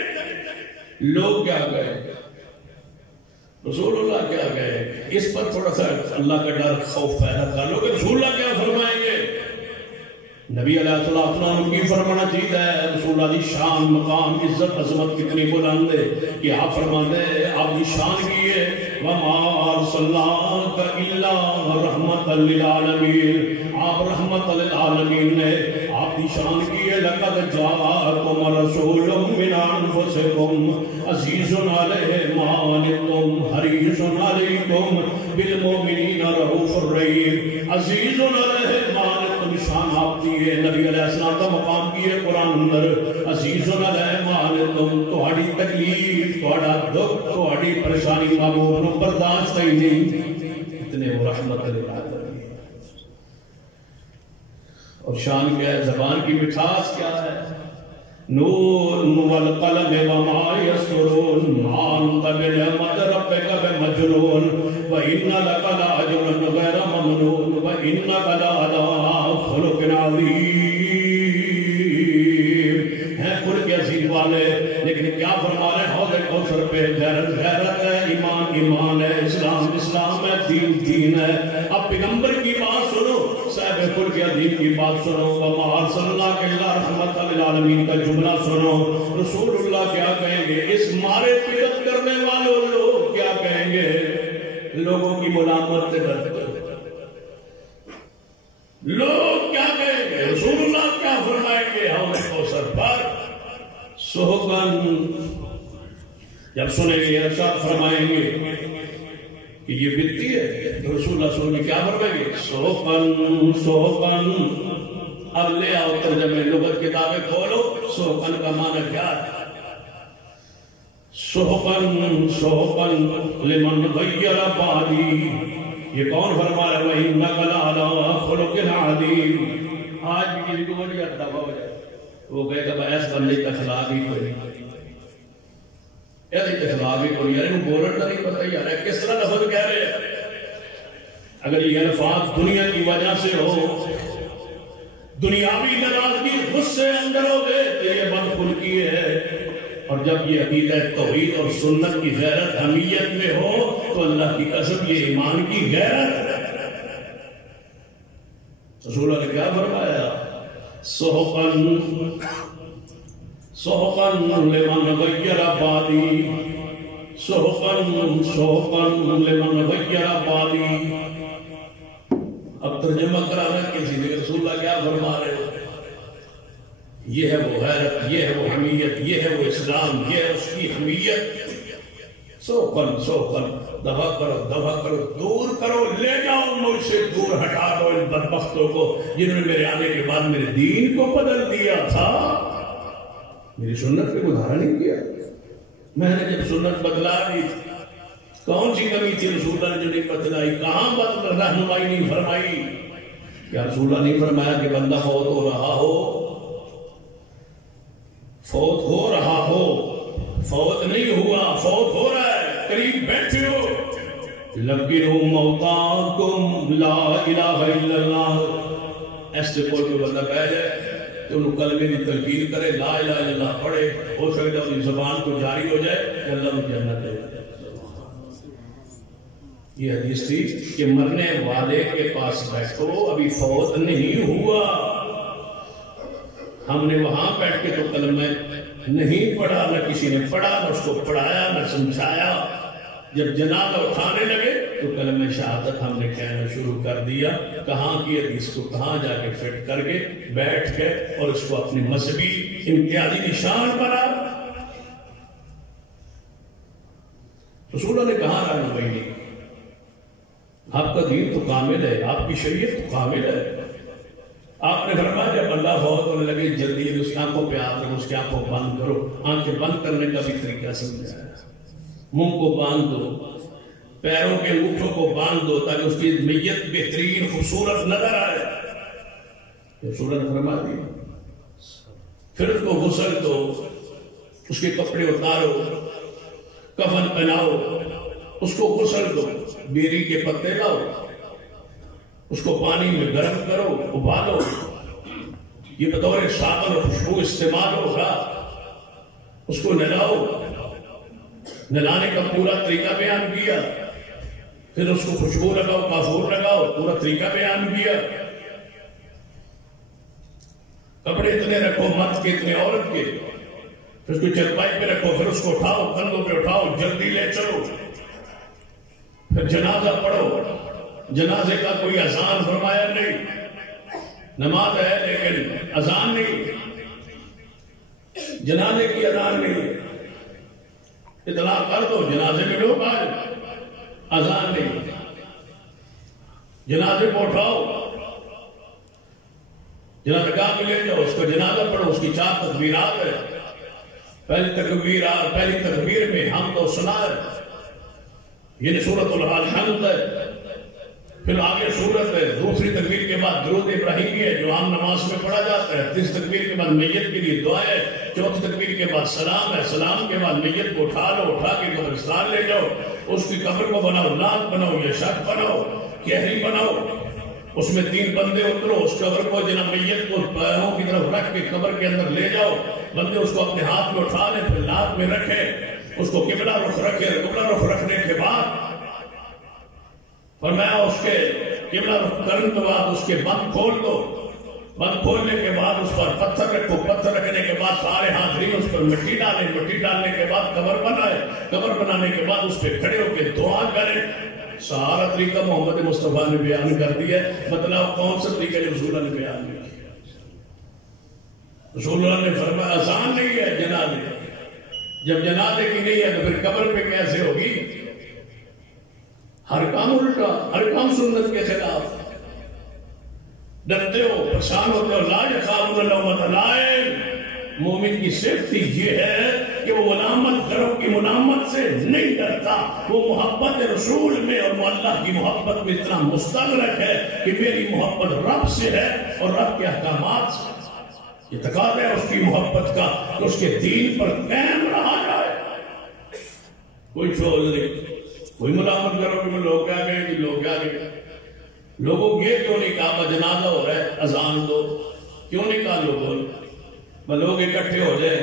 لوگ کیا کہیں گے؟ رسول اللہ کیا کہے؟ اس پر تھوڑا سا اللہ کا ڈر خوف پیدا کر لو کہ رسول اللہ کیا فرمائیں گے۔ نبی علیہ السلام کی فرمانا چاہیے ہے رسول اللہ کی شان مقام عزت عظمت کتنی بلند ہے کہ آپ فرماتے ہیں آپ کی شان کی ہے وَمَا أَرْسَلْنَاكَ إِلَّا رَحْمَةً لِلْعَالَمِينَ، آپ رحمت للعالمین نے آپ کی شان کی ہے لَقَدْ جَاءَكُمْ رَسُولٌ مِّنْ أَنفُسِكُمْ عَزِيزٌ عَلَيْهِ مَا عَنِتُّمْ حَرِيصٌ عَلَيْكُمْ بِالْمُؤْمِنِينَ رَءُوفٌ رَحِيمٌ، عزیز علیہ ما عنتم، شان آپ کی ہے، نبی علیہ السلام کا مقام کی ہے قرآن اندر، عزیز علیہ ما عنتم، تہاڈی تکلیف تہاڈا دکھ تہاڈی پریشانی محبوب نو برداشت ہی نہیں، اتنے وہ رحمت للعالمین۔ اور شان کیا ہے؟ زبان کی مٹھاس کیا ہے؟ نون والقلم وما يسطرون ما انت بنعمت ربك بمجنون وان لك لاجرا غير ممنون وانك لعلى خلق عظيم، ہے خلق عظیم والے، لیکن کیا فرما رہے ہیں؟ حوض کوثر پہ غیرت ہے، ایمان ہے، اسلام ہے، دین ہے۔ اب پیغمبر کی بات سنو، صاحب خلق عظیم کی بات سنو، وَمَا أَرْسَلْنَاكَ إِلَّا رَحْمَةً لِلْعَالَمِينَ کا جملہ سنو۔ رسول اللہ کیا کہیں گے؟ اس مارے بدعت کرنے والوں لوگ کیا کہیں گے؟ لوگوں کی ملامت سے ڈرتے لوگ کیا کہیں گے؟ رسول اللہ کیا فرمائیں گے حوض کوثر پر؟ سُحُقًا، جب سنیں گے ارشاد فرمائیں گے کہ یہ بدتی ہے، رسول اللہ صلی اللہ علیہ وسلم کیا فرمائیں گے؟ سُحُقًا۔ اب لے آؤ ترجمے، لغت کتابیں کھولو، سُحُقًا کا معنی کیا ہے؟ سحقن سحقن لمن غیر بعدی. یہ کون فرما رہا ہے وَإِنَّكَ لَعَلَىٰ خُلُقٍ عَظِيمٍ. آج بھی کسی کو بڑی دفعہ ہو جائے وہ کہے کہ ایس بندے کا اخلاق ہی کوئی نہیں، یہ اخلاق ہی کوئی، یار انہوں بولن کا نہیں پتہ یار کس طرح لفظ کہہ رہے ہیں. اگر یہ الفاظ دنیا کی وجہ سے ہو، دنیاوی ناراضگی غصے اندر ہو گئے تو یہ بدخلقی ہے. اور جب یہ عقیدہ توحید اور سنت کی غیرت حمیت میں ہو تو اللہ کی قسم یہ ایمان کی غیرت ہے. رسول اللہ نے کیا فرمایا؟ سحقن سحقن لمن غیر بعدی، سحقن سحقن لمن غیر بعدی. اب ترجمہ کرانا کسی نے رسول اللہ کیا فرما رہے ہو؟ یہ ہے وہ غیرت، یہ ہے وہ حمیت، یہ ہے وہ اسلام، یہ ہے اس کی حمیت. سحقن سحقن، دفع کرو، دور کرو، لے جاؤ مجھ سے دور، ہٹا دو ان بدبختوں کو جنہوں نے میرے آنے کے بعد میرے دین کو بدل دیا تھا. میری سنت پہ گزارا نہیں کیا. میں نے جب سنت بدلا دی کون سی کمی تھی رسول اللہ نے جو نہیں بدلائی؟ کہاں رہنمائی نہیں فرمائی؟ کیا رسول اللہ نہیں فرمایا کہ بندہ فوت ہو رہا ہو، فوت ہو رہا ہو، فوت نہیں ہوا، فوت ہو رہا ہے، قریب بیٹھے ہو، لَقِنُوا مَوْتَاكُمْ لَا إِلَٰهَ إِلَّا اللَّهُ. ایسے کوئی بھی بندہ کہہ جائے تو انہوں کلمے کی تلقین کرے، لا الہ الا اللہ پڑھے، ہو سکتا ہے اپنی زبان کو جاری ہو جائے کہ اللہ کو جنت دے. یہ حدیث تھی کہ مرنے والے کے پاس بیٹھو، ابھی فوت نہیں ہوا. ہم نے وہاں بیٹھ کے تو کلمہ نہیں پڑھا، نہ کسی نے پڑھا، نہ اس کو پڑھایا، نہ سمجھایا. جب جنازہ اٹھانے لگے تو کلمہ شہادت ہم نے کہنا شروع کر دیا. کہاں کی حدیث کو کہاں جا کے فٹ کر کے بیٹھ گئے اور اس کو اپنی مذہبی امتیازی نشان بنا. رسول اللہ نے کہاں رہنمائی نہیں؟ آپ کا دین تو کامل ہے، آپ کی شریعت تو کامل ہے. آپ نے فرمایا جب اللہ فوت ہونے لگے جلدی اس کی آنکھوں پہ ہاتھ رکھو، اس کی آنکھوں بند کرو. آنکھیں بند کرنے کا بھی طریقہ سمجھایا. منہ کو باندھ دو، پیروں کے انگوٹھوں کو باندھ دو تاکہ اس کی میت بہترین خوبصورت نظر آئے. رسول اللہ نے فرما دیا. پھر اس کو غسل دو، اس کے کپڑے اتارو، کفن پہناؤ، اس کو غسل دو، بیری کے پتے لاؤ، اس کو پانی میں گرم کرو، ابالو. یہ بطور صابن اور خوشبو استعمال ہوگا. اس کو نہلاؤ، نہلانے کا پورا طریقہ بیان کیا. پھر اس کو خوشبو لگاؤ، کافور لگاؤ، پورا طریقہ بیان کیا. کپڑے اتنے رکھو مرد کے اتنے عورت کے، پھر اس کو چرپائی پہ رکھو، پھر اس کو اٹھاؤ، کندھوں پہ اٹھاؤ، جلدی لے چلو. پھر جنازہ پڑھو. جنازے کا کوئی اذان فرمایا نہیں، نماز ہے لیکن اذان نہیں، جنازے کی اذان نہیں. اطلاع کر دو جنازے میں لوگ آئے، اذان نہیں. جنازے کو اٹھاؤ، جنازہ گاہ میں لے جاؤ، اس کو جنازہ پڑھو. اس کی 4 تکبیرات ہے. پہلی تکبیر میں حمد و ثنا ہے، یہ سورۃ الحمد ہے. پھر آگے سورت ہے. دوسری تکبیر کے بعد درود ابراہیمی ہے جو عام نماز میں پڑھا جاتا ہے. تیسری تکبیر کے بعد میت کے لیے دعا ہے. چوتھی تکبیر کے بعد سلام ہے. سلام کے بعد میت کو اٹھا لو، اٹھا کے قبرستان لے جاؤ، اس کی قبر کو بناؤ، لات بناؤ یا شک بناؤ، کہری بناؤ، اس میں 3 بندے اترو، اس قبر کو جناب میت کو پیروں کی طرف رکھ کے قبر کے اندر لے جاؤ. بندے اس کو اپنے ہاتھ میں اٹھا لیں، پھر لات میں رکھے، اس کو قبلہ رخ رکھے. قبلہ رخ رکھنے کے بعد فرمایا اس کے قبلہ رخ کرنے کے بعد اس کے بند کھول دو. بند کھولنے کے بعد اس پر پتھر رکھو. پتھر رکھنے کے بعد سارے حاضرین اس پر مٹی ڈالیں. مٹی ڈالنے کے بعد قبر بنائے. قبر بنانے کے بعد اس پہ کھڑے ہو کے دعا کریں. سارا طریقہ محمد مصطفیٰ نے بیان کر دیا ہے. مطلب کون سا طریقہ جو رسول اللہ نے بیان کیا؟ رسول اللہ نے فرمایا آسان نہیں ہے جنازے. جب جنازے کی نہیں ہے تو پھر قبر پہ کیسے ہوگی؟ ہر کام الٹا، ہر کام سنت کے خلاف. ڈرتے ہو، پریشان ہوتے ہو. لا یخافون لومۃ لائم، مومن کی صفت یہ ہے کہ وہ ملامت گروں کی ملامت سے نہیں ڈرتا، وہ محبت رسول میں اور اللہ کی محبت میں اتنا مستغرق ہے کہ میری محبت رب سے ہے اور رب کے احکامات سے، یہ تقاضا ہے اس کی محبت کا کہ اس کے دین پر قائم رہا جائے۔ کوئی چھوڑ نہیں، کوئی ملامت کرو کہ لوگ کیا کہیں گے، لوگ کیا کہیں گے۔ لوگوں یہ کیوں نہیں کہا جنازہ ہو رہا ہے اذان دو، کیوں نہیں کہا لوگوں نے؟ لوگ اکٹھے ہو جائے،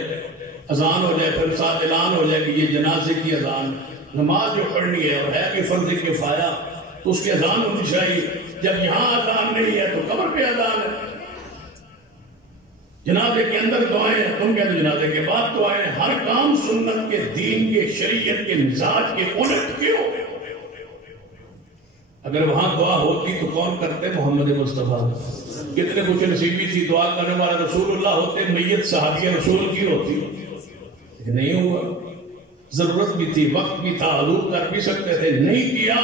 اذان ہو جائے، پھر ساتھ اعلان ہو جائے کہ یہ جنازے کی اذان، نماز جو پڑھنی ہے اور ہے کہ فرض کفایہ تو اس کی اذان ہونی چاہیے۔ جب یہاں اذان نہیں ہے تو قبر پہ اذان ہے۔ جنازے کے اندر دعائیں ہیں، تم کہتے جنازے کے بعد دعائیں ہیں۔ ہر کام سنت کے، دین کے، شریعت کے، مزاج کے الٹ کیوں؟ اگر وہاں دعا ہوتی تو کون کرتے؟ محمد مصطفیٰ۔ کتنے کچھ نصیبی تھی، دعا کرنے والا رسول اللہ ہوتے، میت صحابیہ رسول کی ہوتی، نہیں ہوا۔ ضرورت بھی تھی، وقت بھی تھا، حضور کر بھی سکتے تھے، نہیں کیا۔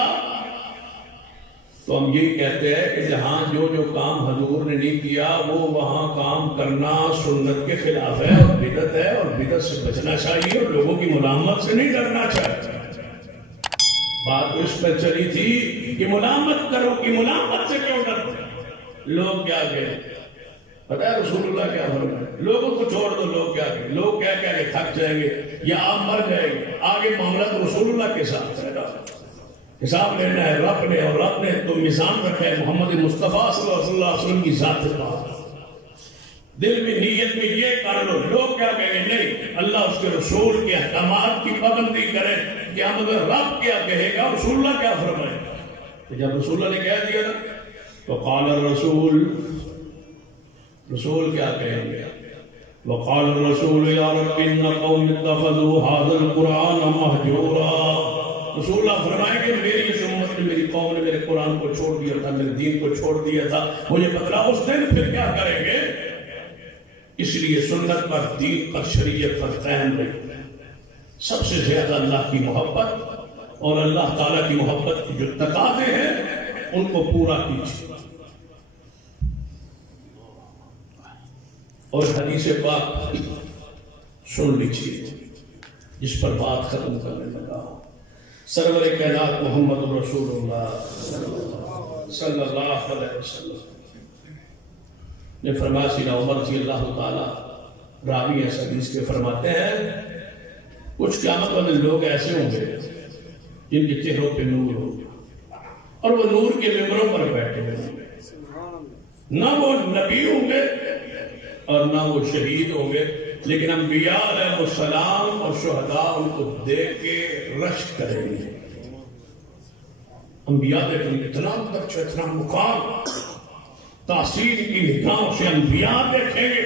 تو ہم یہی کہتے ہیں کہ جہاں جو جو کام حضور نے نہیں کیا وہ وہاں کام کرنا سنت کے خلاف ہے اور بدعت ہے، اور بدعت سے بچنا چاہیے اور لوگوں کی ملامت سے نہیں ڈرنا چاہیے۔ بات اس پر چلی تھی کہ ملامت کرو کہ ملامت سے کیوں ڈرتے؟ لوگ کیا کہیں؟ پتہ ہے رسول اللہ کیا فرمایا؟ لوگوں کو چھوڑ دو، لوگ کیا کہیں؟ لوگ کیا کہیں گے؟ تھک جائیں گے یا آپ مر جائیں گے، آگے معاملہ تو رسول اللہ کے ساتھ ہے، حساب لینا ہے رب نے، اور رب نے تو میزان رکھا ہے محمد مصطفیٰ صلی اللہ علیہ وسلم کی ذات سے بات۔ دل میں نیت میں یہ کر لو، لوگ کیا کہیں گے؟ نہیں، اللہ اس کے رسول کے احکامات کی پابندی کرے کہ ہم رب کیا کہے گا، رسول اللہ کیا فرمائے گا۔ جب رسول اللہ نے کہہ دیا نا تو قال الرسول، رسول کیا کہیں گے؟ وقال الرسول یا رب ان قوم اتخذوا هذا القرآن مهجورا۔ رسول اللہ فرمائے کہ میری اس امت نے، میری قوم نے میرے قرآن کو چھوڑ دیا تھا، میرے دین کو چھوڑ دیا تھا، مجھے بتلا اس دن پھر کیا کریں گے؟ اس لیے سنت پر، دین پر، شریعت پر قائم رہے۔ سب سے زیادہ اللہ کی محبت اور اللہ تعالیٰ کی محبت کی جو تقاضے ہیں ان کو پورا کیجیے۔ اور حدیث پاک سن لیجیے جس پر بات ختم کرنے لگا ہوں۔ سرور کائنات محمد رسول اللہ صلی اللہ علیہ وسلم نے فرمایا، سیدنا عمر رضی اللہ تعالیٰ راوی اس حدیث کے فرماتے ہیں کچھ قیامت والے لوگ ایسے ہوں گے جن کے چہروں پہ نور ہوگا اور وہ نور کے ممبروں پر بیٹھے ہوں گے، نہ وہ نبی ہوں گے اور نہ وہ شہید ہوں گے، لیکن انبیاء علیہ السلام اور شہداء ان کو دیکھ کے رشک کریں گے۔ انبیاء دیکھیں گے، اتنا درجہ، اتنا مقام، تاثیر کی نگاہوں سے انبیاء دیکھیں گے،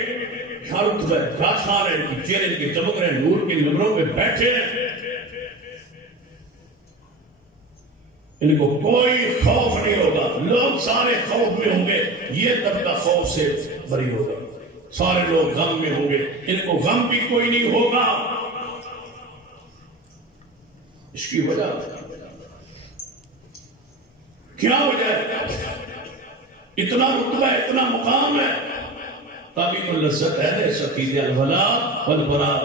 شرط ہے، خاصان ہے، ان کی چہرے کی چمک رہے، نور کے ممبروں پہ بیٹھے ہیں، ان کو کوئی خوف نہیں ہوگا۔ لوگ سارے خوف میں ہوں گے، یہ طبقہ خوف سے بری ہوگا، سارے لوگ غم میں ہوں گے، ان کو غم بھی کوئی نہیں ہوگا۔ اس کی وجہ کیا وجہ ہے؟ اتنا رتبہ، اتنا مقام ہے، تبھی تو لذت ہے سقید الولا والبراء۔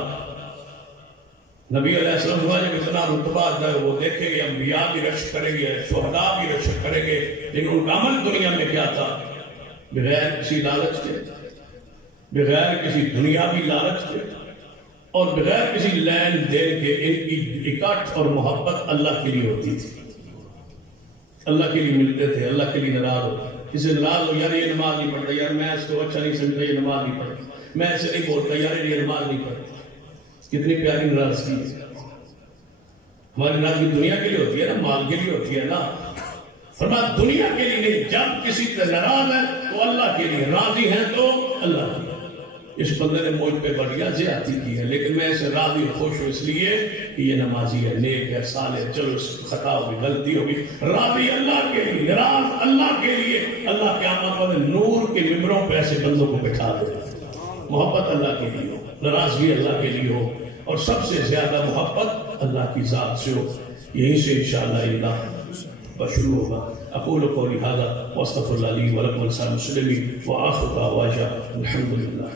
نبی علیہ السلام جب اتنا رتبہ ہے وہ دیکھیں گے، انبیاء بھی رشک کریں گے، شہداء بھی رشک کریں گے، لیکن ان کا عمل دنیا میں کیا تھا؟ بغیر کسی لالچ کے، بغیر کسی دنیاوی لالچ کے اور بغیر کسی لین دین کے ان کی اکٹھ اور محبت اللہ کے لیے ہوتی تھی، اللہ کے لیے ملتے تھے، اللہ کے لیے ناراض ہوتے، کسی ناراض ہو، یار یہ نماز نہیں پڑھتا، یار میں اس کو اچھا نہیں سمجھتا، یہ نماز نہیں پڑھتا، میں ایسے نہیں بولتا، یار یہ نماز نہیں پڑھتا۔ کتنی پیاری ناراضگی ہے۔ ہماری ناراضگی دنیا کے لیے ہوتی ہے نا، مال کے لیے ہوتی ہے نا، فرمایا دنیا کے لیے نہیں، جب کسی سے ناراض ہے تو اللہ کے لیے، راضی ہیں تو اللہ کے لیے۔ اس بندے نے مجھ پہ بڑھیا زیادتی کی ہے، لیکن میں اسے راضی خوش ہوں اس لیے کہ یہ نمازی ہے، نیک ہے، صالح، چلو خطا ہوگی، غلطی ہوگی، راضی اللہ کے لیے، ناراض اللہ کے لیے۔ اللہ قیامت والے نور کے ممبروں پہ ایسے بندوں کو بٹھا دے، محبت اللہ کے لیے ہو، ناراضگی اللہ کے لیے ہو، اور سب سے زیادہ محبت اللہ کی ذات سے ہو۔ یہیں سے انشاءاللہ اللہ شروع ہوگا۔ اقول قولی ھذا واستغفر اللہ لی ولکم ولسائر المسلمین وآخر دعوانا الحمد للہ۔